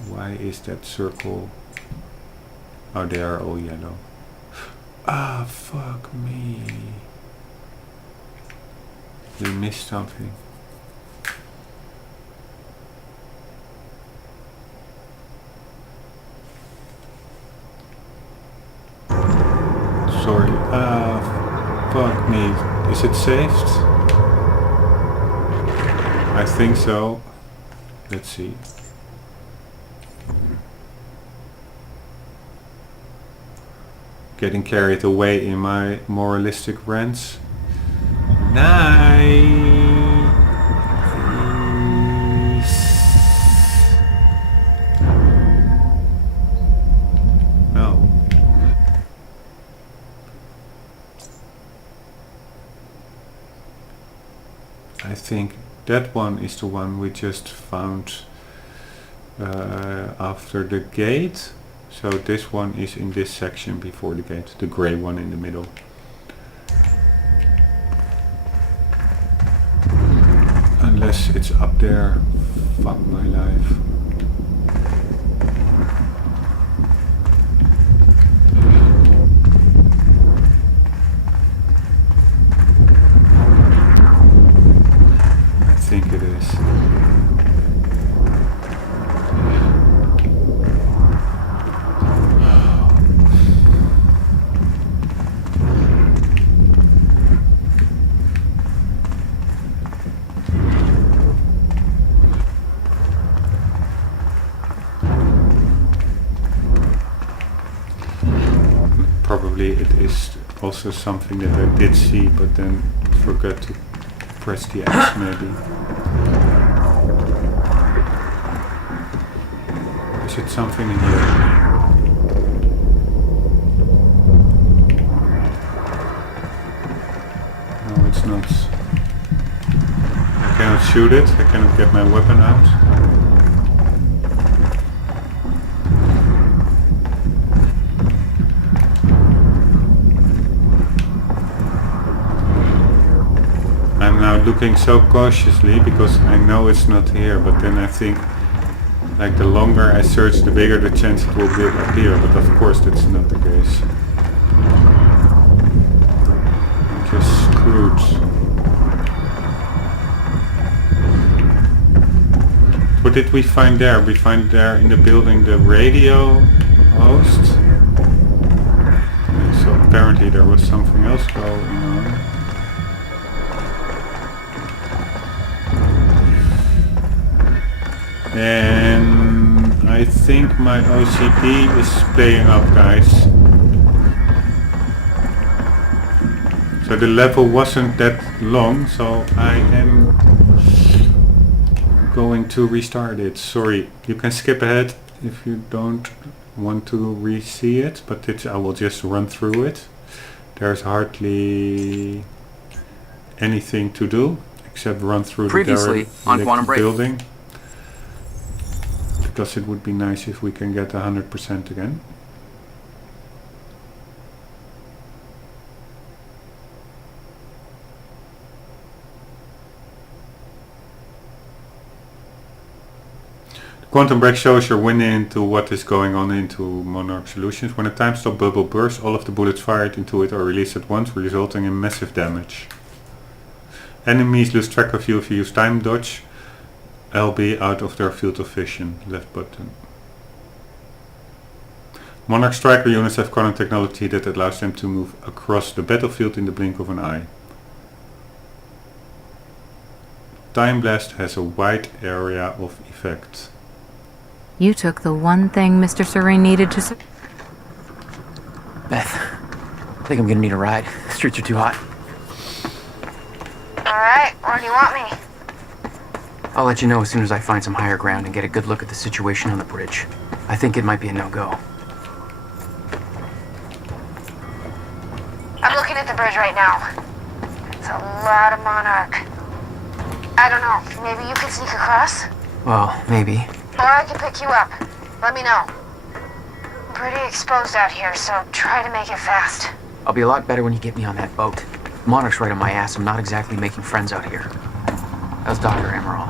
Why is that circle? Oh, they are all yellow. Ah, fuck me. We missed something. Sorry. Fuck me. Is it saved? I think so. Let's see. Getting carried away in my moralistic rants. Nice. No. I think that one is the one we just found after the gate. So this one is in this section before the gate, the grey one in the middle. Unless it's up there. Fuck my life. I think it is. Probably it is also something that I did see, but then forgot to press the X maybe. Is it something in here? No, it's not. I cannot shoot it, I cannot get my weapon out. I'm now looking so cautiously because I know it's not here, but then I think like the longer I search, the bigger the chance it will appear, but of course that's not the case. Brute. What did we find there? We find there in the building the radio host. So apparently there was something else going on. And I think my OCD is playing up, guys. So the level wasn't that long, so I am going to restart it. Sorry, you can skip ahead if you don't want to re-see it, but I will just run through it. There's hardly anything to do except run through Previously the on Quantum Break building. Because it would be nice if we can get 100% again. Quantum Break shows your window into what is going on into Monarch Solutions. When a time stop bubble bursts, all of the bullets fired into it are released at once, resulting in massive damage. Enemies lose track of you if you use time dodge, LB out of their field of vision. Left button. Monarch striker units have quantum technology that allows them to move across the battlefield in the blink of an eye. Time Blast has a wide area of effect. You took the one thing Mr. Serene needed to Beth, I think I'm gonna need a ride. The streets are too hot. Alright, where do you want me? I'll let you know as soon as I find some higher ground and get a good look at the situation on the bridge. I think it might be a no-go. I'm looking at the bridge right now. It's a lot of Monarch. I don't know, maybe you could sneak across? Well, maybe. Or I can pick you up. Let me know. I'm pretty exposed out here, so try to make it fast. I'll be a lot better when you get me on that boat. Monarch's right on my ass. I'm not exactly making friends out here. How's Dr. Amaral?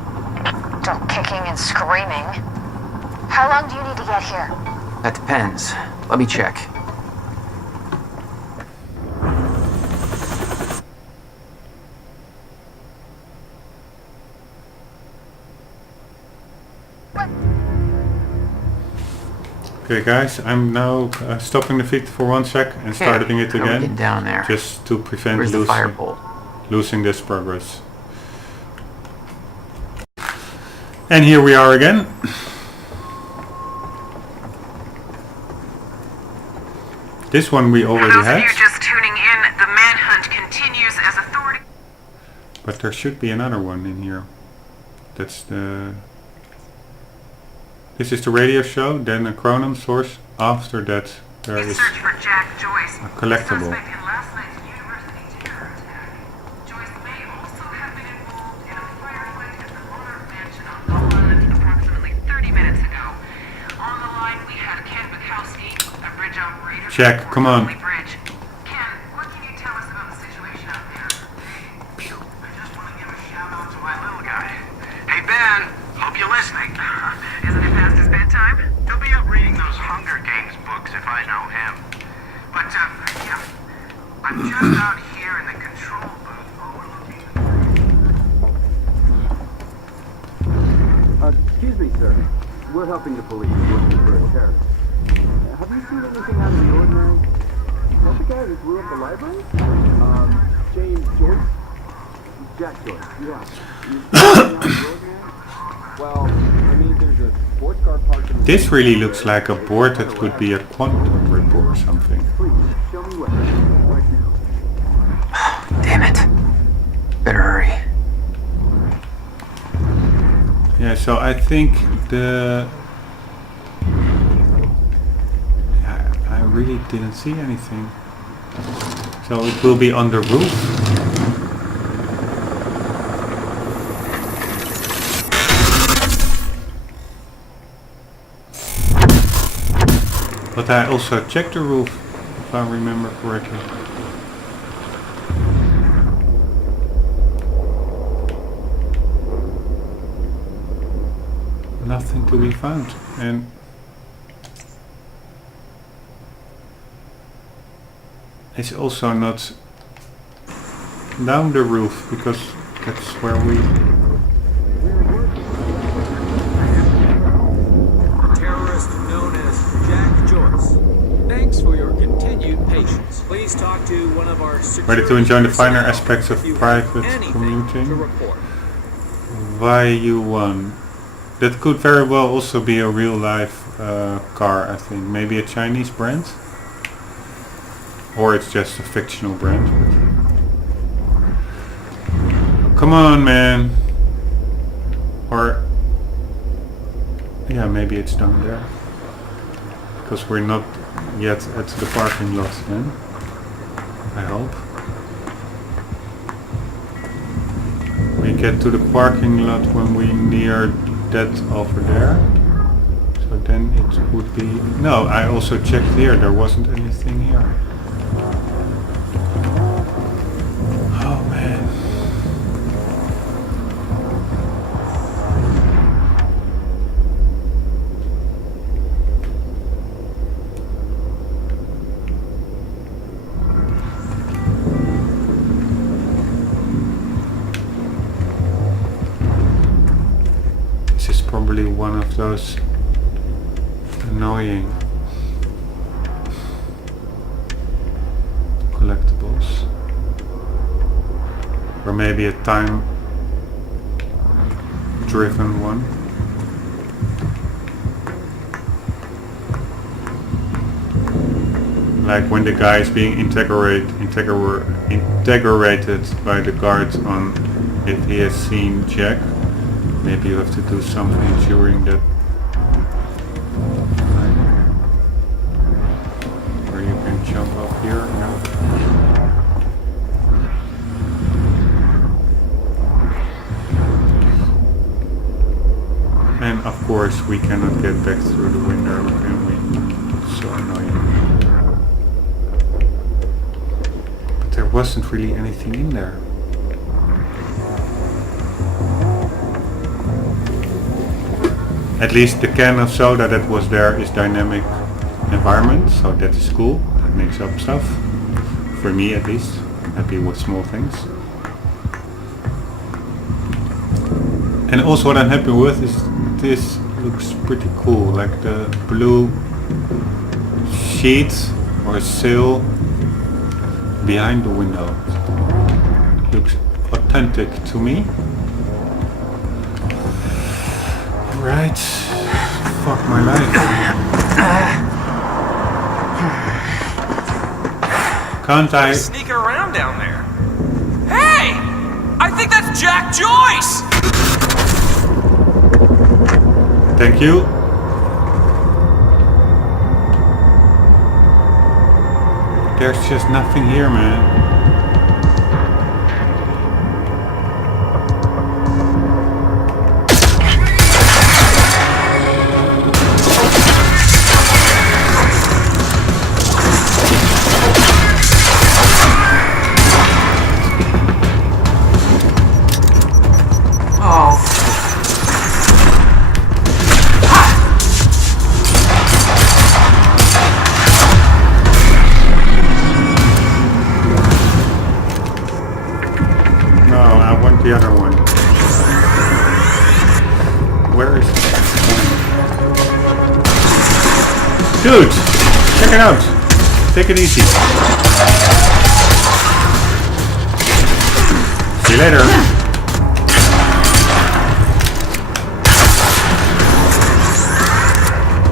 Still kicking and screaming. How long do you need to get here? That depends. Let me check. Okay guys, I'm now stopping the feed for 1 sec and starting it again, down there? just to prevent losing this progress. And here we are again. This one we already For those had. of you just tuning in, the manhunt continues as authority. But there should be another one in here. That's the... This is the radio show, then a Chronon source. After that there is Search for Jack Joyce, a collectible. suspect in last night's university terror attack. Joyce may also have been involved in a firefight at the Monarch Mansion on Long Island approximately 30 minutes ago. On the line we had Ken Bukowski, a bridge operator. Jack, come on. Bridge. Ken, what can you tell us about the situation out there? I just want to give a shout out to my little guy. Hey, Ben, hope you're listening. Isn't it past his bedtime? He'll be up reading those Hunger Games books if I know him. But, yeah, I'm just out here in the control booth overlooking the... Excuse me, sir. We're helping the police looking for a terrorist. Have you seen anything out of the ordinary? Is that the guy who blew up the library? James Joyce? Jack Joyce, yeah. You seen anything out of the ordinary? Well, I mean, there's a sports car parked in the... This really looks like a board that could be a quantum rip or something. Please, show me where. Right now. Damn it. Better hurry. Yeah, so I think I really didn't see anything. So it will be on the roof. But I also checked the roof, if I remember correctly. Nothing to be found, and it's also not down the roof because that's where we... Terrorist known as Jack Joyce. Thanks for your continued patience. Please talk to one of our security... Ready to enjoy the finer aspects of private commuting? YU1. That could very well also be a real life car, I think. Maybe a Chinese brand? Or it's just a fictional brand. Come on, man. Or... yeah, maybe it's down there. Because we're not yet at the parking lot then. I hope. We get to the parking lot when we near that over there. So then it would be... no, I also checked here. There wasn't anything here. Oh man. Probably one of those annoying collectibles, or maybe a time driven one. Like when the guy is being integrated by the guards on if he has seen Jack. Maybe you have to do something during that time. Or you can jump up here. No. And of course we cannot get back through the window, can we? It's so annoying. But there wasn't really anything in there. At least the can of soda that was there is dynamic environment, so that is cool. That makes up stuff. For me at least. I'm happy with small things. And also what I'm happy with is this looks pretty cool. Like the blue sheet or sail behind the window. It looks authentic to me. Right. Fuck my life. Can't I sneaking around down there? Hey! I think that's Jack Joyce! Thank you. There's just nothing here, man. The other one. Where is it? Dude! Check it out! Take it easy. See you later.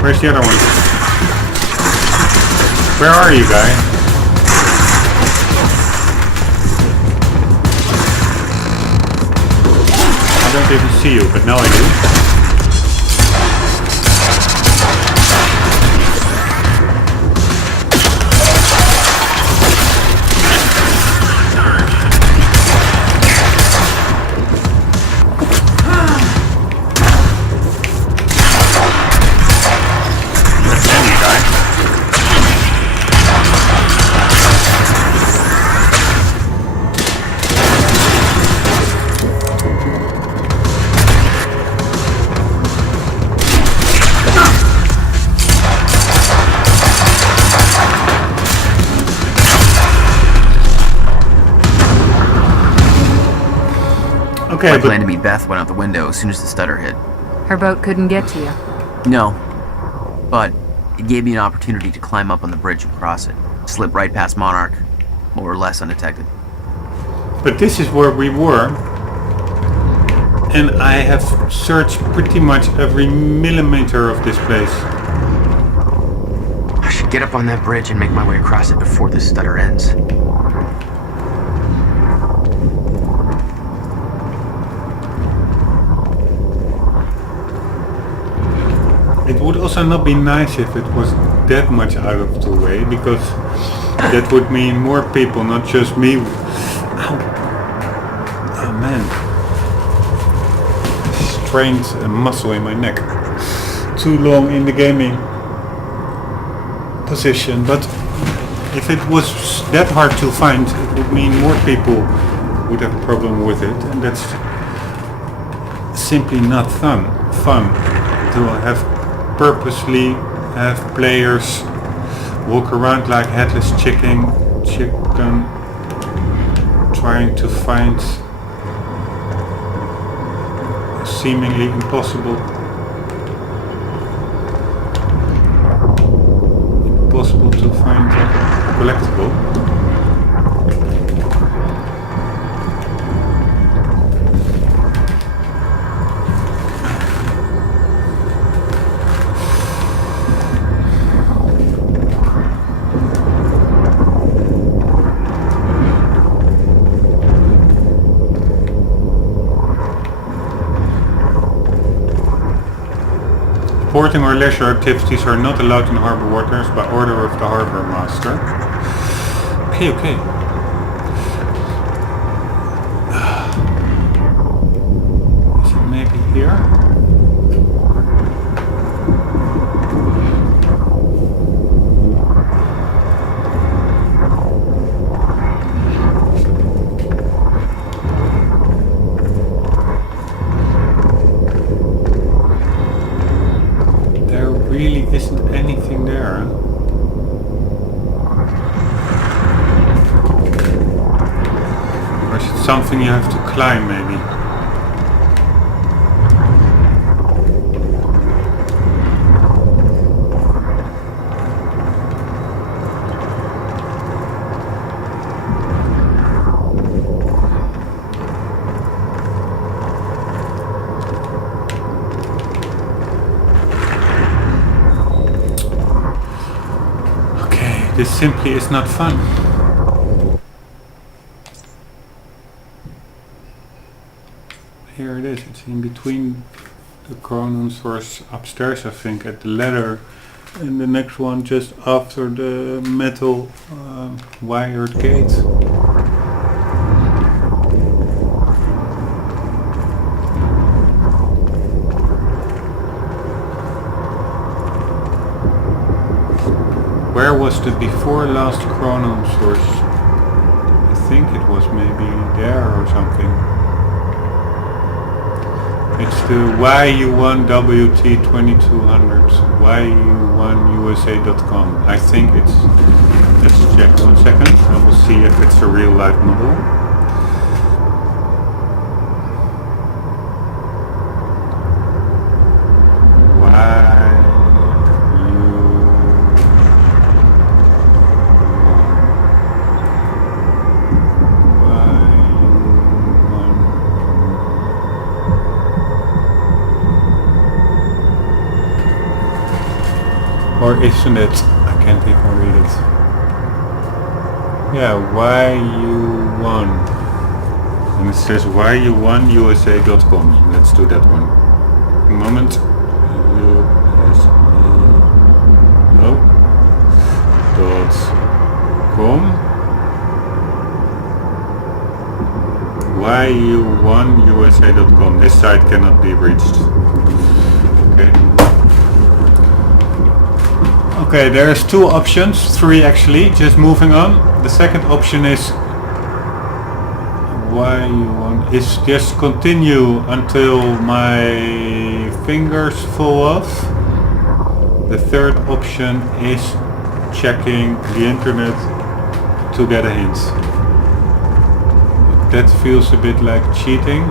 Where's the other one? Where are you, guy? I don't even see you, but now I do. Okay, My plan to meet Beth went out the window as soon as the stutter hit. Her boat couldn't get to you. No, but it gave me an opportunity to climb up on the bridge and cross it. Slip right past Monarch, more or less undetected. But this is where we were, and I have searched pretty much every millimeter of this place. I should get up on that bridge and make my way across it before this stutter ends. It would also not be nice if it was that much out of the way, because that would mean more people, not just me. Ow. Oh man. Strained a muscle in my neck. Too long in the gaming position, but if it was that hard to find, it would mean more people would have a problem with it, and that's simply not fun to have purposely have players walk around like headless chicken trying to find seemingly impossible to find a collectible. Sporting or leisure activities are not allowed in harbour waters by order of the harbour master. Okay. Is it maybe here? Really isn't anything there. Or is it something you have to climb maybe? This simply is not fun. Here it is, it's in between the chronosaurs upstairs, I think, at the ladder, and the next one just after the metal wired gate. Where was the before last chronosaurus? I think it was maybe there or something. It's the YU1WT2200, YU1USA.com. I think it's, let's check 1 second and we'll see if it's a real life model. Or isn't it? I can't even read it. Yeah, YU1. And it says YU1USA.com. Let's do that one. A moment. .com. YU1USA.com. This site cannot be reached. Okay. Okay, there's 2 options, 3 actually, just moving on. The second option is YU1 is just continue until my fingers fall off. The third option is checking the internet to get a hint. That feels a bit like cheating.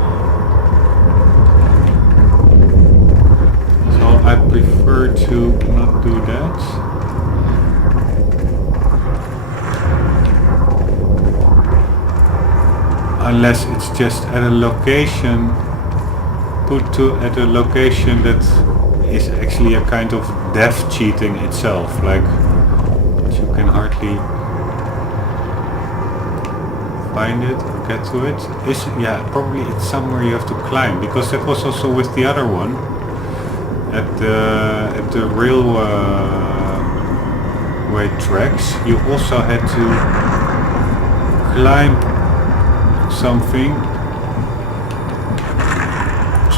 I prefer to not do that. Unless it's just at a location, at a location that is actually a kind of death cheating itself, like you can hardly find it or get to it. Yeah, probably it's somewhere you have to climb, because that was also with the other one at the railway tracks. You also had to climb something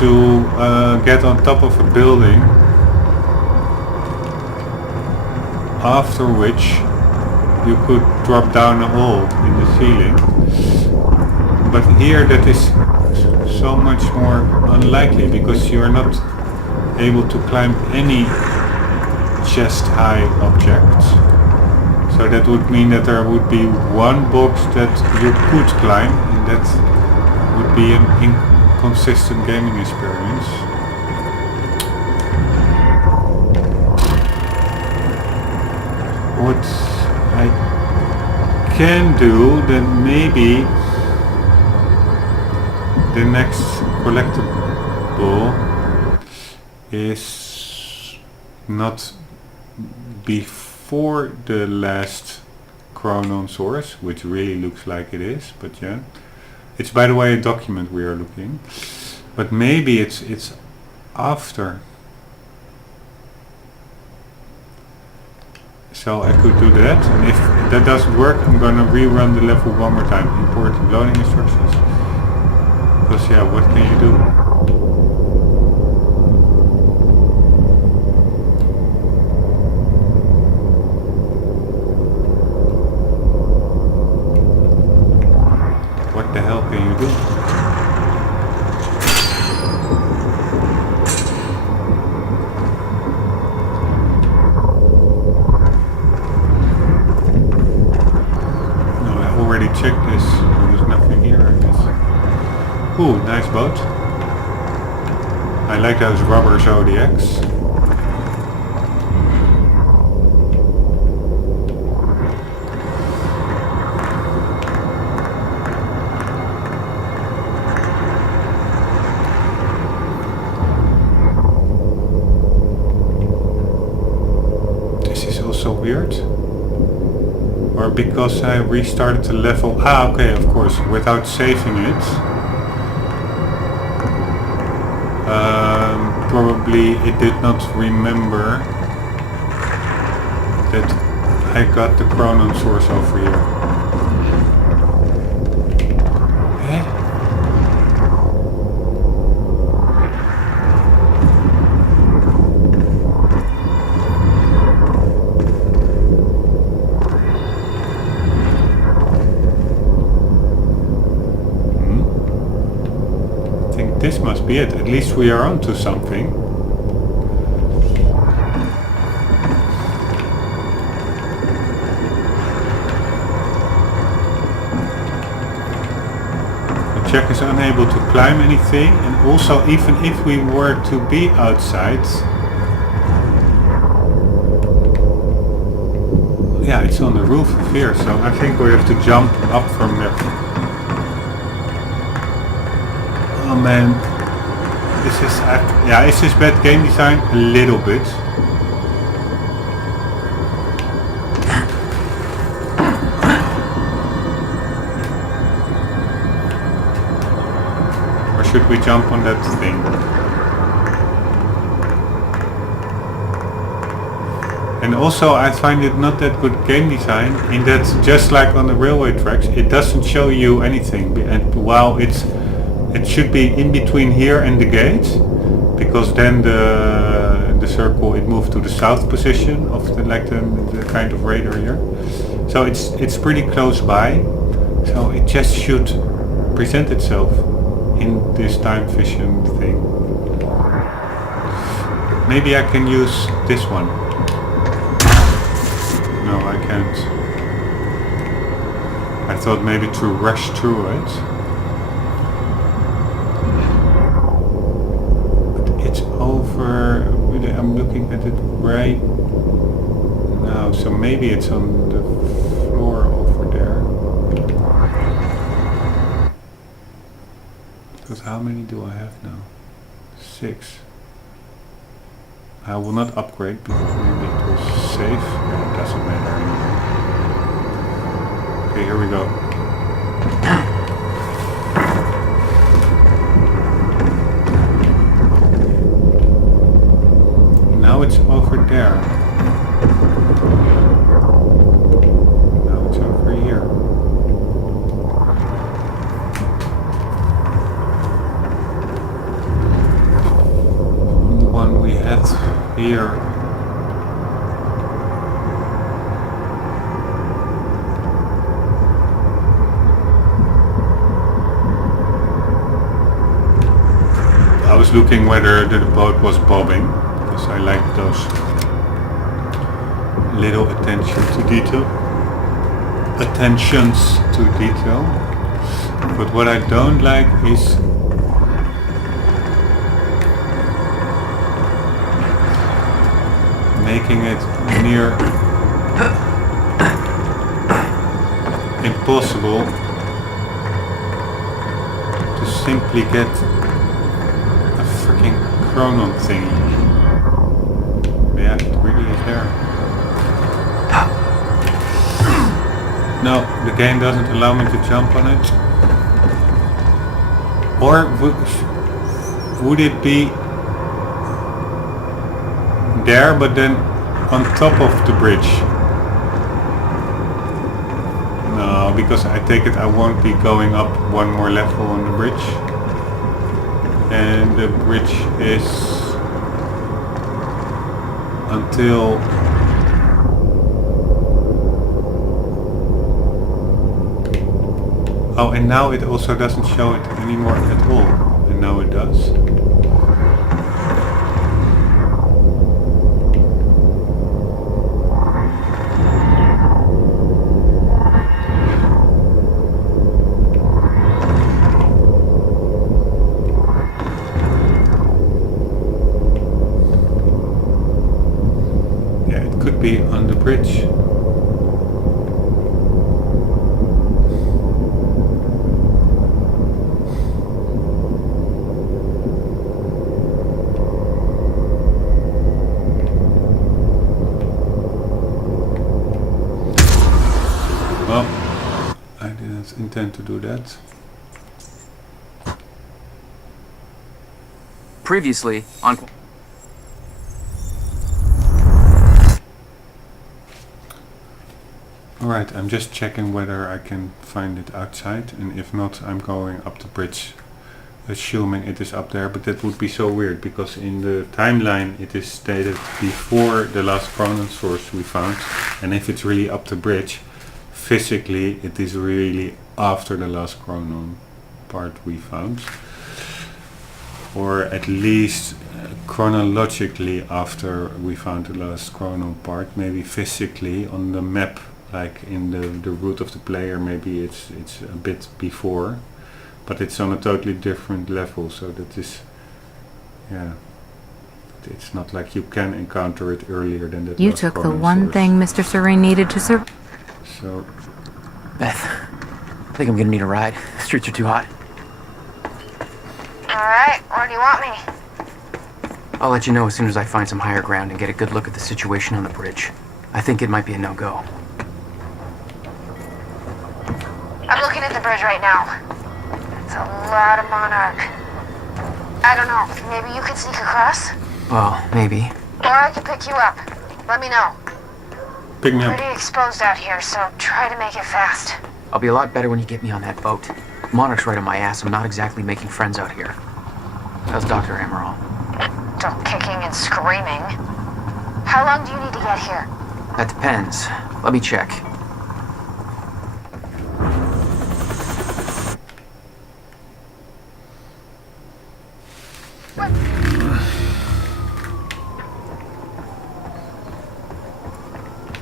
to get on top of a building, after which you could drop down a hole in the ceiling. But here that is so much more unlikely, because you are not able to climb any chest high objects. So that would mean that there would be one box that you could climb, and that would be an inconsistent gaming experience. What I can do, then maybe the next collectible is not before the last Chronon source, which really looks like it is, but yeah. It's, by the way, a document we are looking, but maybe it's after. So I could do that, and if that doesn't work, I'm gonna rerun the level one more time. Import the loading instructions. Because yeah, what can you do? What the hell can you do? No, I already checked this. There's nothing here, I guess. Ooh, nice boat. I like those rubber Zodiacs. Weird, or because I restarted the level. Okay, of course, without saving it. Probably it did not remember that I got the Chronon source over here. This must be it. At least we are onto something. The Jack is unable to climb anything, and also even if we were to be outside, yeah, it's on the roof of here, so I think we have to jump up from there. Oh man, this is bad game design? A little bit. Or should we jump on that thing? And also I find it not that good game design, in that just like on the railway tracks, it doesn't show you anything, and while it should be in between here and the gate, because then the circle, it moved to the south position of the kind of radar here. So it's pretty close by, so it just should present itself in this time vision thing. Maybe I can use this one. No, I can't. I thought maybe to rush through it. Over, but I'm looking at it right now, so maybe it's on the floor over there. Because how many do I have now? 6. I will not upgrade because maybe it was safe. Yeah, it doesn't matter anymore. Okay, here we go. Now it's over there. Now it's over here. The one we had here. I was looking whether the boat was bobbing. I like those little attentions to detail. But what I don't like is making it near impossible to simply get a freaking chronon thingy. Yeah, it really is there. No, the game doesn't allow me to jump on it. Or would it be there, but then on top of the bridge? No, because I take it I won't be going up one more level on the bridge. And the bridge is until oh, and now it also doesn't show it anymore at all, and now it does. Be on the bridge. Well, I didn't intend to do that. Previously on Alright, I'm just checking whether I can find it outside, and if not, I'm going up the bridge, assuming it is up there, but that would be so weird, because in the timeline it is stated before the last chronon source we found, and if it's really up the bridge, physically it is really after the last chronon part we found. Or at least chronologically after we found the last chronon part, maybe physically on the map. Like in the route of the player, maybe it's a bit before, but it's on a totally different level. So that is, yeah, it's not like you can encounter it earlier than that. You took the one thing Mr. Serene needed to survive. So, Beth, I think I'm gonna need a ride. The streets are too hot. All right, where do you want me? I'll let you know as soon as I find some higher ground and get a good look at the situation on the bridge. I think it might be a no-go. I'm looking at the bridge right now. It's a lot of Monarch. I don't know, maybe you could sneak across? Well, maybe. Or I could pick you up. Let me know. Pick me up. Pretty exposed out here, so try to make it fast. I'll be a lot better when you get me on that boat. Monarch's right on my ass. I'm not exactly making friends out here. How's Dr. Amaral? Still kicking and screaming. How long do you need to get here? That depends. Let me check.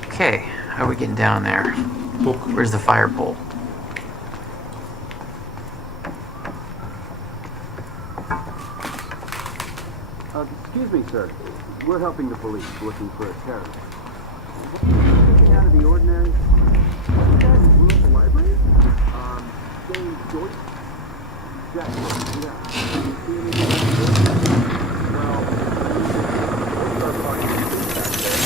Okay, how are we getting down there? Where's the fire pole? Excuse Excuse me, sir. We're helping the police looking for a terrorist. Anything out of the ordinary? What's the guy who blew up the library? James Joyce? Jack Joyce, yeah. Did you see anything out of the ordinary? Well, we'll start finding things back there.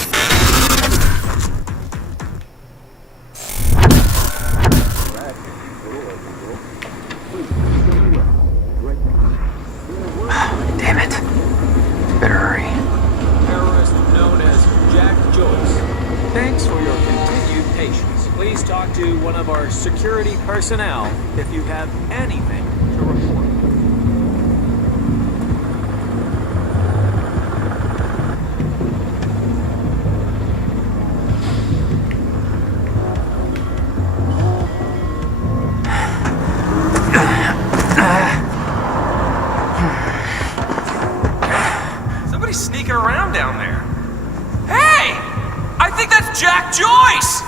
Damn it. Better hurry. Terrorist known as Jack Joyce. Thanks for your continued patience. Please talk to one of our security personnel if you have anything to report. Somebody's sneaking around down there. Hey! I think that's Jack Joyce!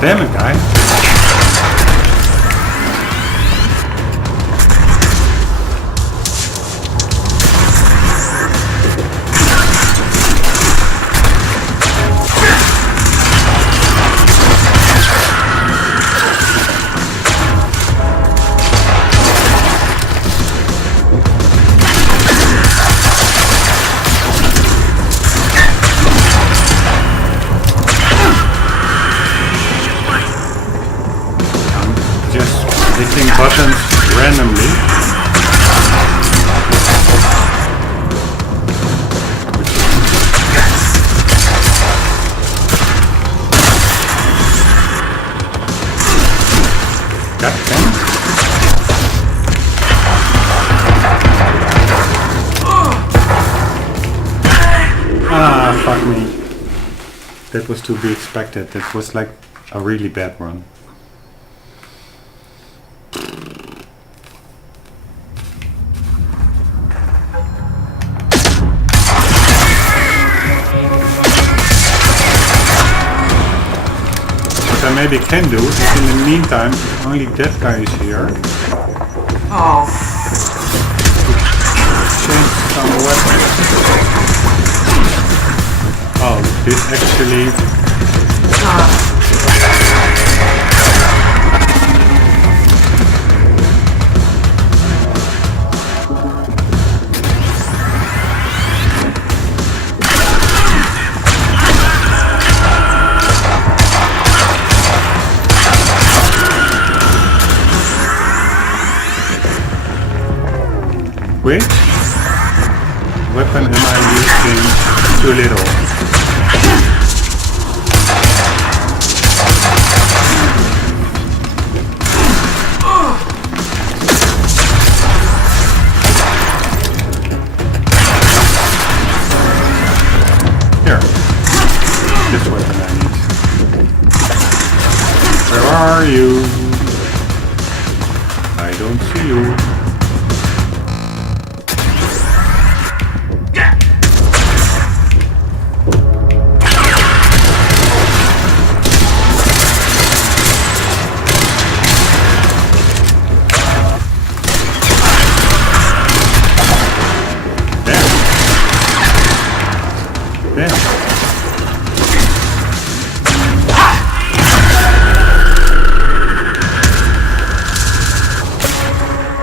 Damn it, guy. Hitting buttons randomly. God damn it. Ah, fuck me. That was to be expected. That was like a really bad run. I maybe can do is in the meantime, if only that guy is here. Oh. Change some weapons. Oh, this actually. Which weapon am I using too little? Here. This weapon I need. Where are you? I don't see you.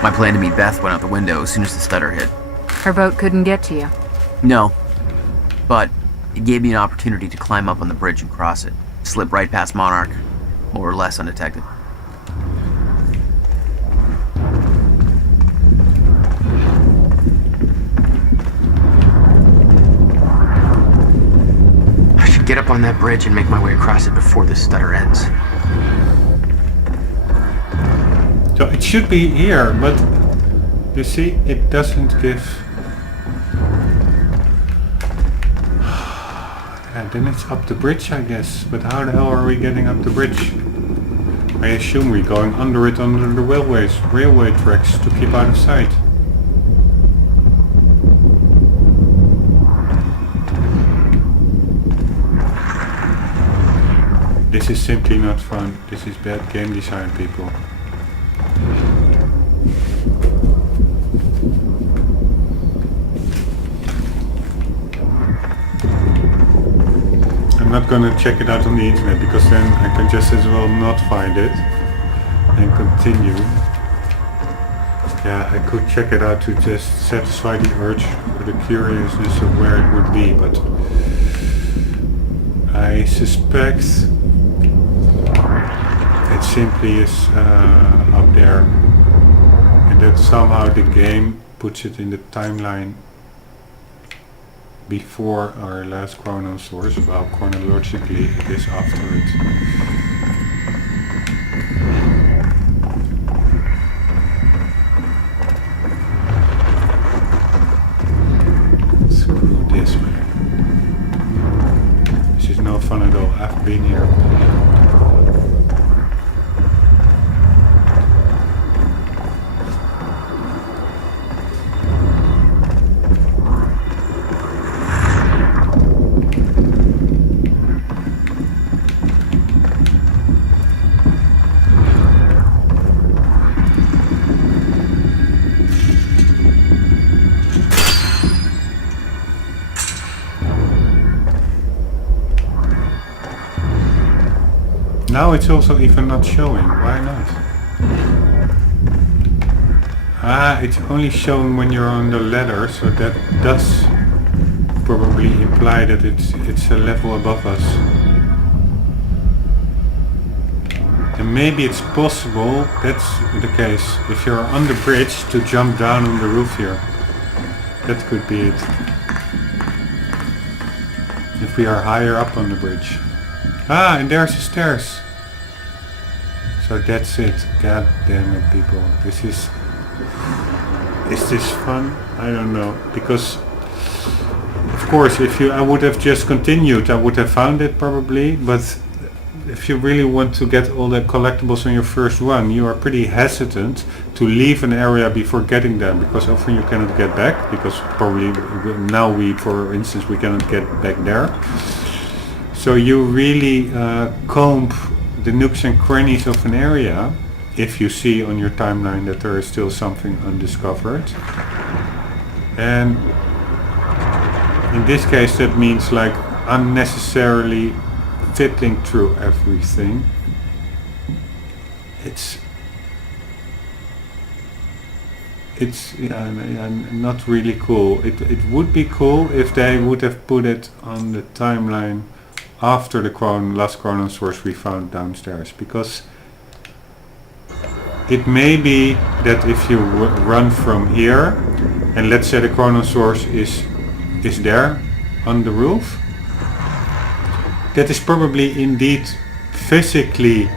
My plan to meet Beth went out the window as soon as the stutter hit. Her boat couldn't get to you. No. But It gave me an opportunity to climb up on the bridge and cross it. Slip right past Monarch, more or less undetected. I should get up on that bridge and make my way across it before this stutter ends. So it should be here, but you see, it doesn't give... And then it's up the bridge, I guess. But how the hell are we getting up the bridge? I assume we're going under it, under the railway tracks to keep out of sight. This is simply not fun. This is bad game design, people. I'm not gonna check it out on the internet because then I can just as well not find it and continue. Yeah, I could check it out to just satisfy the urge or the curiousness of where it would be, but I suspect it simply is up there, and that somehow the game puts it in the timeline before our last chrono source, while chronologically it is after it. Screw this, man. This is no fun at all. I've been here. Now it's also even not showing. Why not? Ah, it's only shown when you're on the ladder, so that does probably imply that it's a level above us. And maybe it's possible, that's the case, if you're on the bridge, to jump down on the roof here. That could be it. If we are higher up on the bridge. Ah, and there's the stairs. So that's it. God damn it, people. This is this fun? I don't know. Because of course I would have just continued, I would have found it probably, but if you really want to get all the collectibles on your first run, you are pretty hesitant to leave an area before getting them, because often you cannot get back, because probably now for instance, we cannot get back there. So you really comb the nooks and crannies of an area if you see on your timeline that there is still something undiscovered. And in this case that means like unnecessarily fiddling through everything. It's not really cool. It would be cool if they would have put it on the timeline after the last chrono source we found downstairs, because it may be that if you run from here and let's say the chrono source is there on the roof, that is probably indeed physically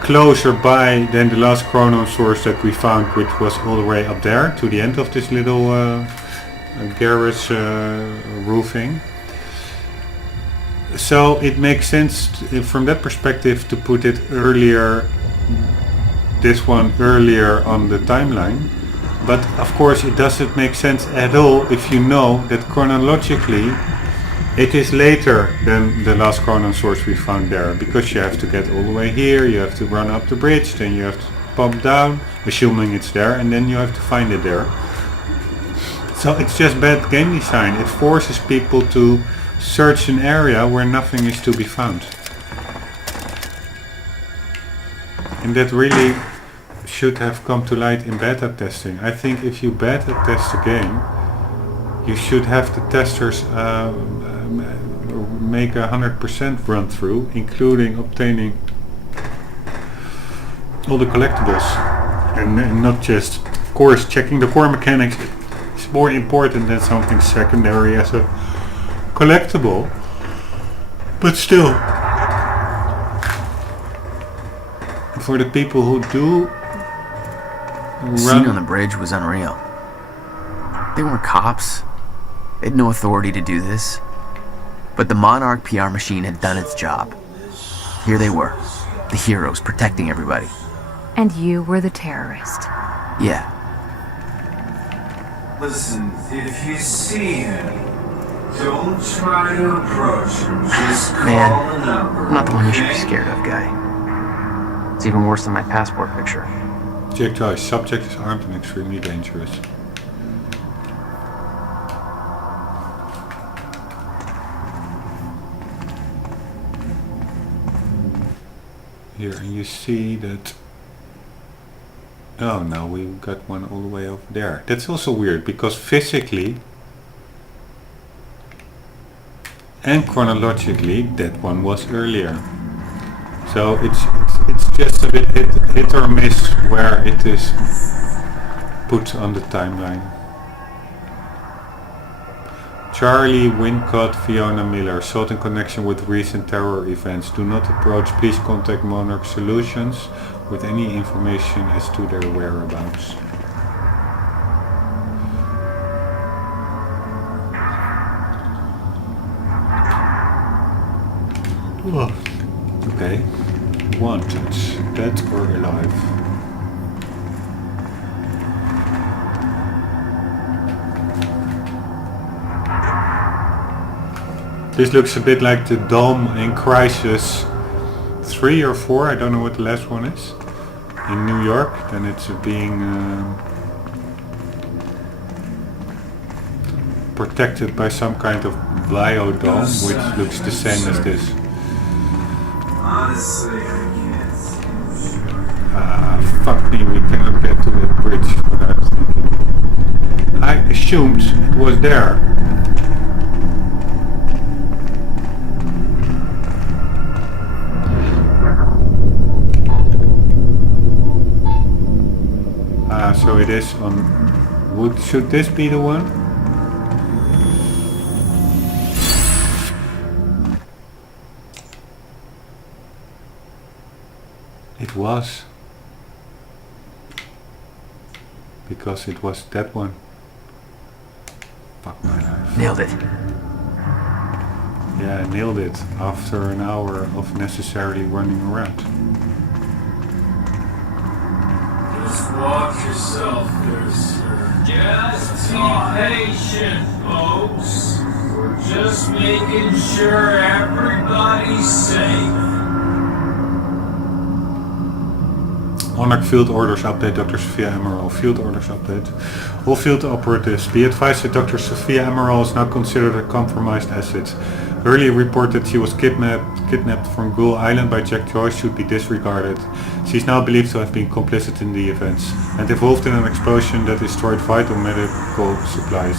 closer by than the last chrono source that we found, which was all the way up there to the end of this little garage roofing. So it makes sense from that perspective to put it earlier, this one earlier on the timeline. But of course it doesn't make sense at all if you know that chronologically it is later than the last chrono source we found there, because you have to get all the way here, you have to run up the bridge, then you have to pump down, assuming it's there, and then you have to find it there. So it's just bad game design. It forces people to search an area where nothing is to be found. And that really should have come to light in beta testing. I think if you beta test a game, you should have the testers make a 100% run through, including obtaining all the collectibles, and not just, of course, checking the core mechanics is more important than something secondary as a collectible, but still, for the people who do The scene on the bridge was unreal. They weren't cops. They had no authority to do this. But the Monarch PR machine had done its job. Here they were, the heroes protecting everybody. And you were the terrorist. Yeah. Listen, if you see him, don't try to approach him. Just call Man, the number. I'm not the one you should be okay? scared of, guy. It's even worse than my passport picture. Jack Joyce, subject is armed and extremely dangerous. Here, and you see that... Oh no, we got one all the way over there. That's also weird, because physically and chronologically that one was earlier. So it's just a bit hit or miss where it is put on the timeline. Charlie Wincott, Fiona Miller, sought in connection with recent terror events. Do not approach. Please contact Monarch Solutions with any information as to their whereabouts. Okay. Wanted. Dead or alive? This looks a bit like the dome in Crisis 3 or 4, I don't know what the last one is, in New York. Then it's being protected by some kind of biodome, which looks the same as this. Honestly, I can't. Fuck me, we cannot get to that bridge, what I was thinking. I assumed it was there. So it is on... Should this be the one? It was. Because it was that one. Fuck my life. Nailed it. Yeah, I nailed it after an hour of necessarily running around. Just watch yourself there, sir. Just be patient, folks. We're just making sure everybody's safe. Monarch Field Orders Update, Dr. Sophia Emerald. Field Orders Update. All field operatives, be advised that Dr. Sophia Emerald is now considered a compromised asset. Earlier reported she was kidnapped from Gull Island by Jack Joyce should be disregarded. She is now believed to have been complicit in the events and involved in an explosion that destroyed vital medical supplies.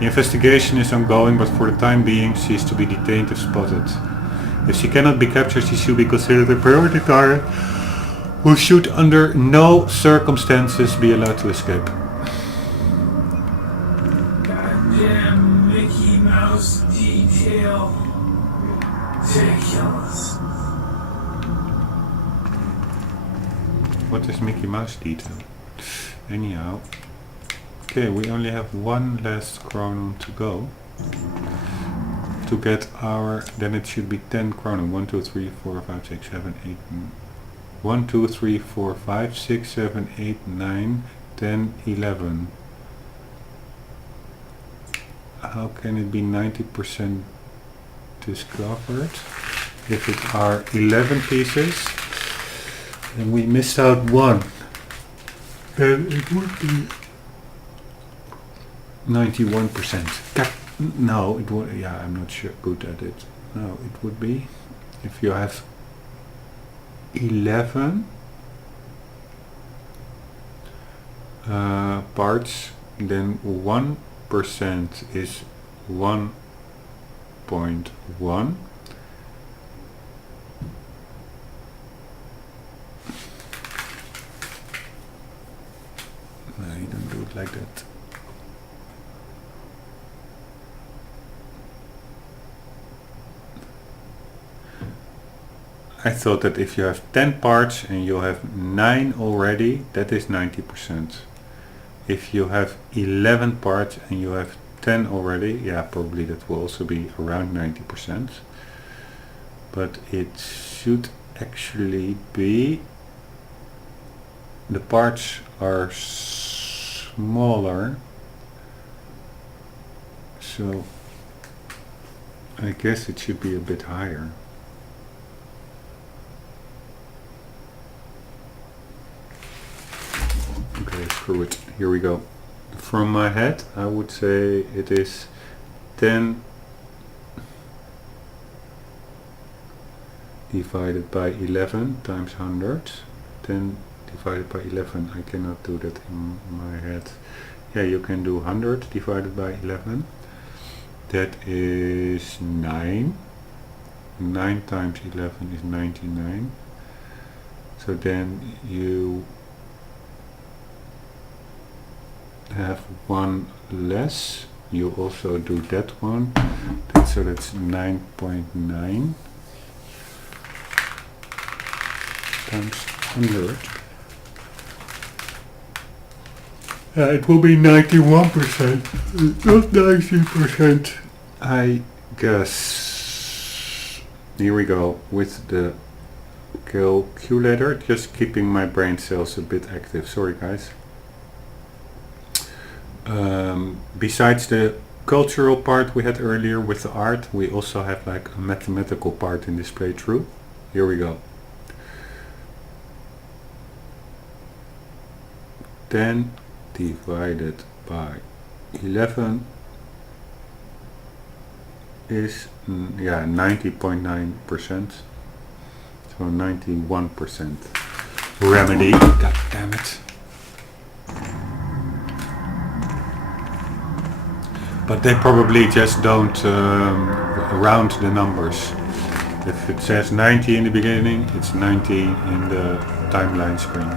The investigation is ongoing, but for the time being she is to be detained if spotted. If she cannot be captured, she should be considered a priority target who should under no circumstances be allowed to escape. Goddamn Mickey Mouse detail. Ridiculous. What is Mickey Mouse detail? Anyhow. Okay, we only have one last chronon to go. To get our... Then it should be 10 chronon. 1, 2, 3, 4, 5, 6, 7, 8... 1, 2, 3, 4, 5, 6, 7, 8, 9, 10, 11. How can it be 90% discovered? If it are 11 pieces, and we missed out one, then it would be 91%. No, it would. Yeah, I'm not sure. Good at it. No, it would be if you have 11 parts, then 1% is 1 0.1. No, you don't do it like that. I thought that if you have 10 parts and you have 9 already, that is 90%. If you have 11 parts and you have 10 already, yeah, probably that will also be around 90%. But it should actually be, the parts are smaller, so I guess it should be a bit higher. Okay, screw it. Here we go. From my head, I would say it is 10 divided by 11 times 100. 10 divided by 11. I cannot do that in my head. Yeah, you can do 100 divided by 11. That is 9. 9 times 11 is 99. So then you have one less. You also do that one. So that's 9.9 times 100. It will be 91%, not 90%, I guess. Here we go with the calculator, just keeping my brain cells a bit active. Sorry guys. Besides the cultural part we had earlier with the art, we also have like a mathematical part in this playthrough. Here we go. 10 divided by 11 is 90.9%. So 91% remedy. God damn it. But they probably just don't round the numbers. If it says 90 in the beginning, it's 90 in the timeline screen.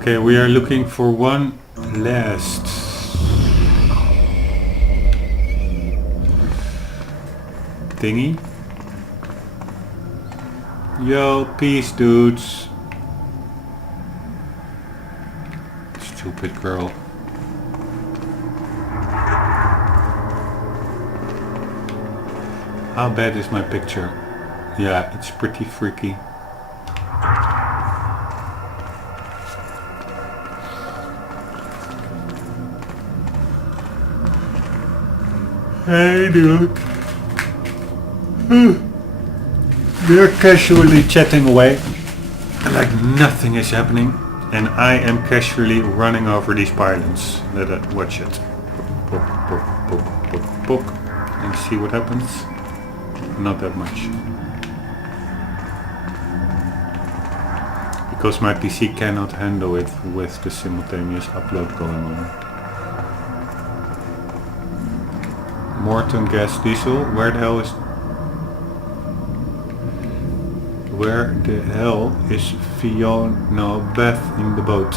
Okay, we are looking for one last thingy. Yo, peace dudes. Stupid girl. How bad is my picture? Yeah, it's pretty freaky. Hey dude. We're casually chatting away like nothing is happening, and I am casually running over these pylons. Watch it. Poke, poke, poke, poke, poke, and see what happens. Not that much. Because my PC cannot handle it with the simultaneous upload going on. Morton gas diesel. Where the hell is Fiona Beth in the boat?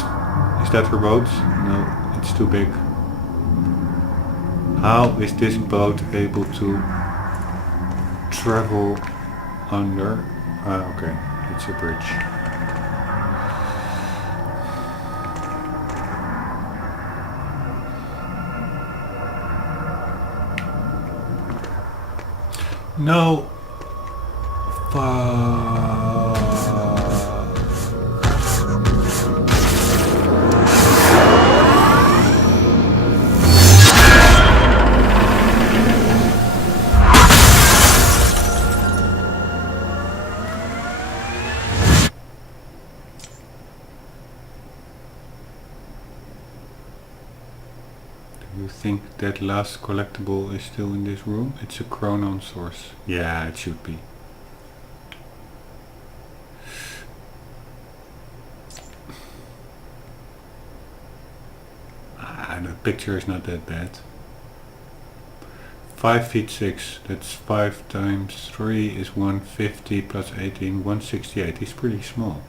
Is that her boat? No, it's too big. How is this boat able to travel under? Okay, it's a bridge. No. You think that last collectible is still in this room? It's a chronon source. Yeah, it should be. The picture is not that bad. 5 feet 6. That's 5 times 3 is 150 plus 18, 168. He's pretty small.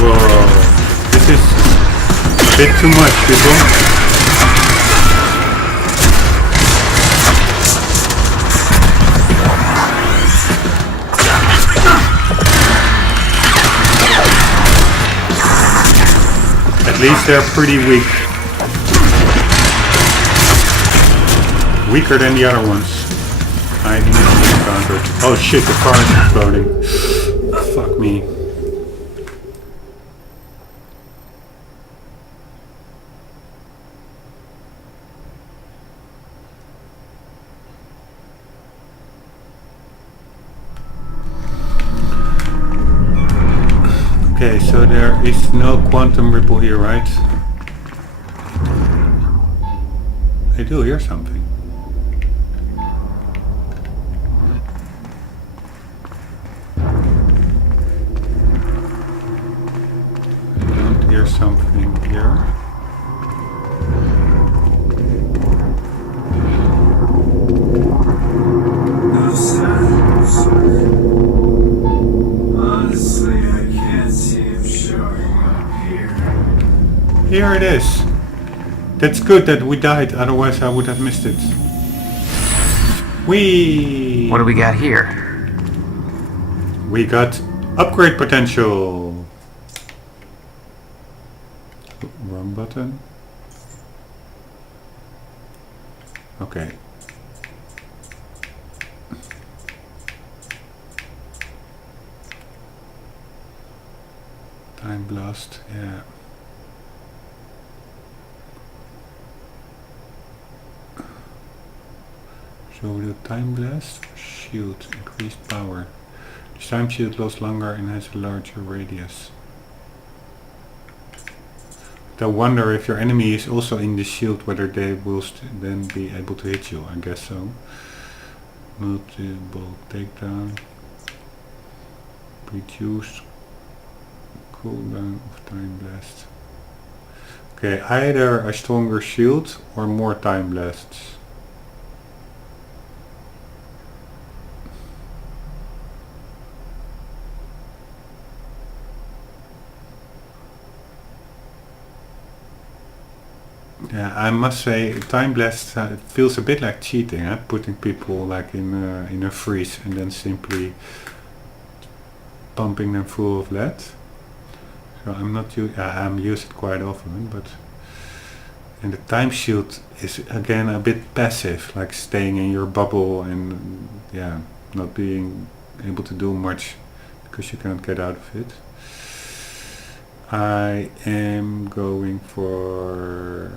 Whoa, this is a bit too much, people. At least they're pretty weak. Weaker than the other ones I initially encountered. Oh shit, the car is exploding. Fuck me. Okay, so there is no quantum ripple here, right? I do hear something. I don't hear something here. No sound. Honestly, I can't see him showing up here. Here it is. That's good that we died, otherwise I would have missed it. Whee! What do we got here? We got upgrade potential. Wrong button. Okay. Time blast, yeah. So the time blast, shield, increased power. This time shield lasts longer and has a larger radius. I wonder if your enemy is also in the shield, whether they will then be able to hit you. I guess so. Multiple takedown. Reduce cooldown of time blast. Okay, either a stronger shield or more time blasts. Yeah, I must say, time blast feels a bit like cheating, putting people like in a freeze and then simply pumping them full of lead. So I'm not I'm used it quite often, but and the time shield is again a bit passive, like staying in your bubble and yeah, not being able to do much because you can't get out of it. I am going for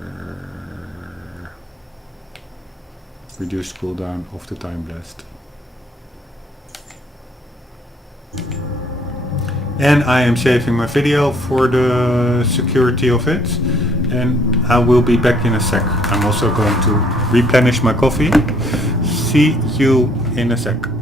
reduced cooldown of the time blast. And I am saving my video for the security of it, and I will be back in a sec. I'm also going to replenish my coffee. See you in a sec.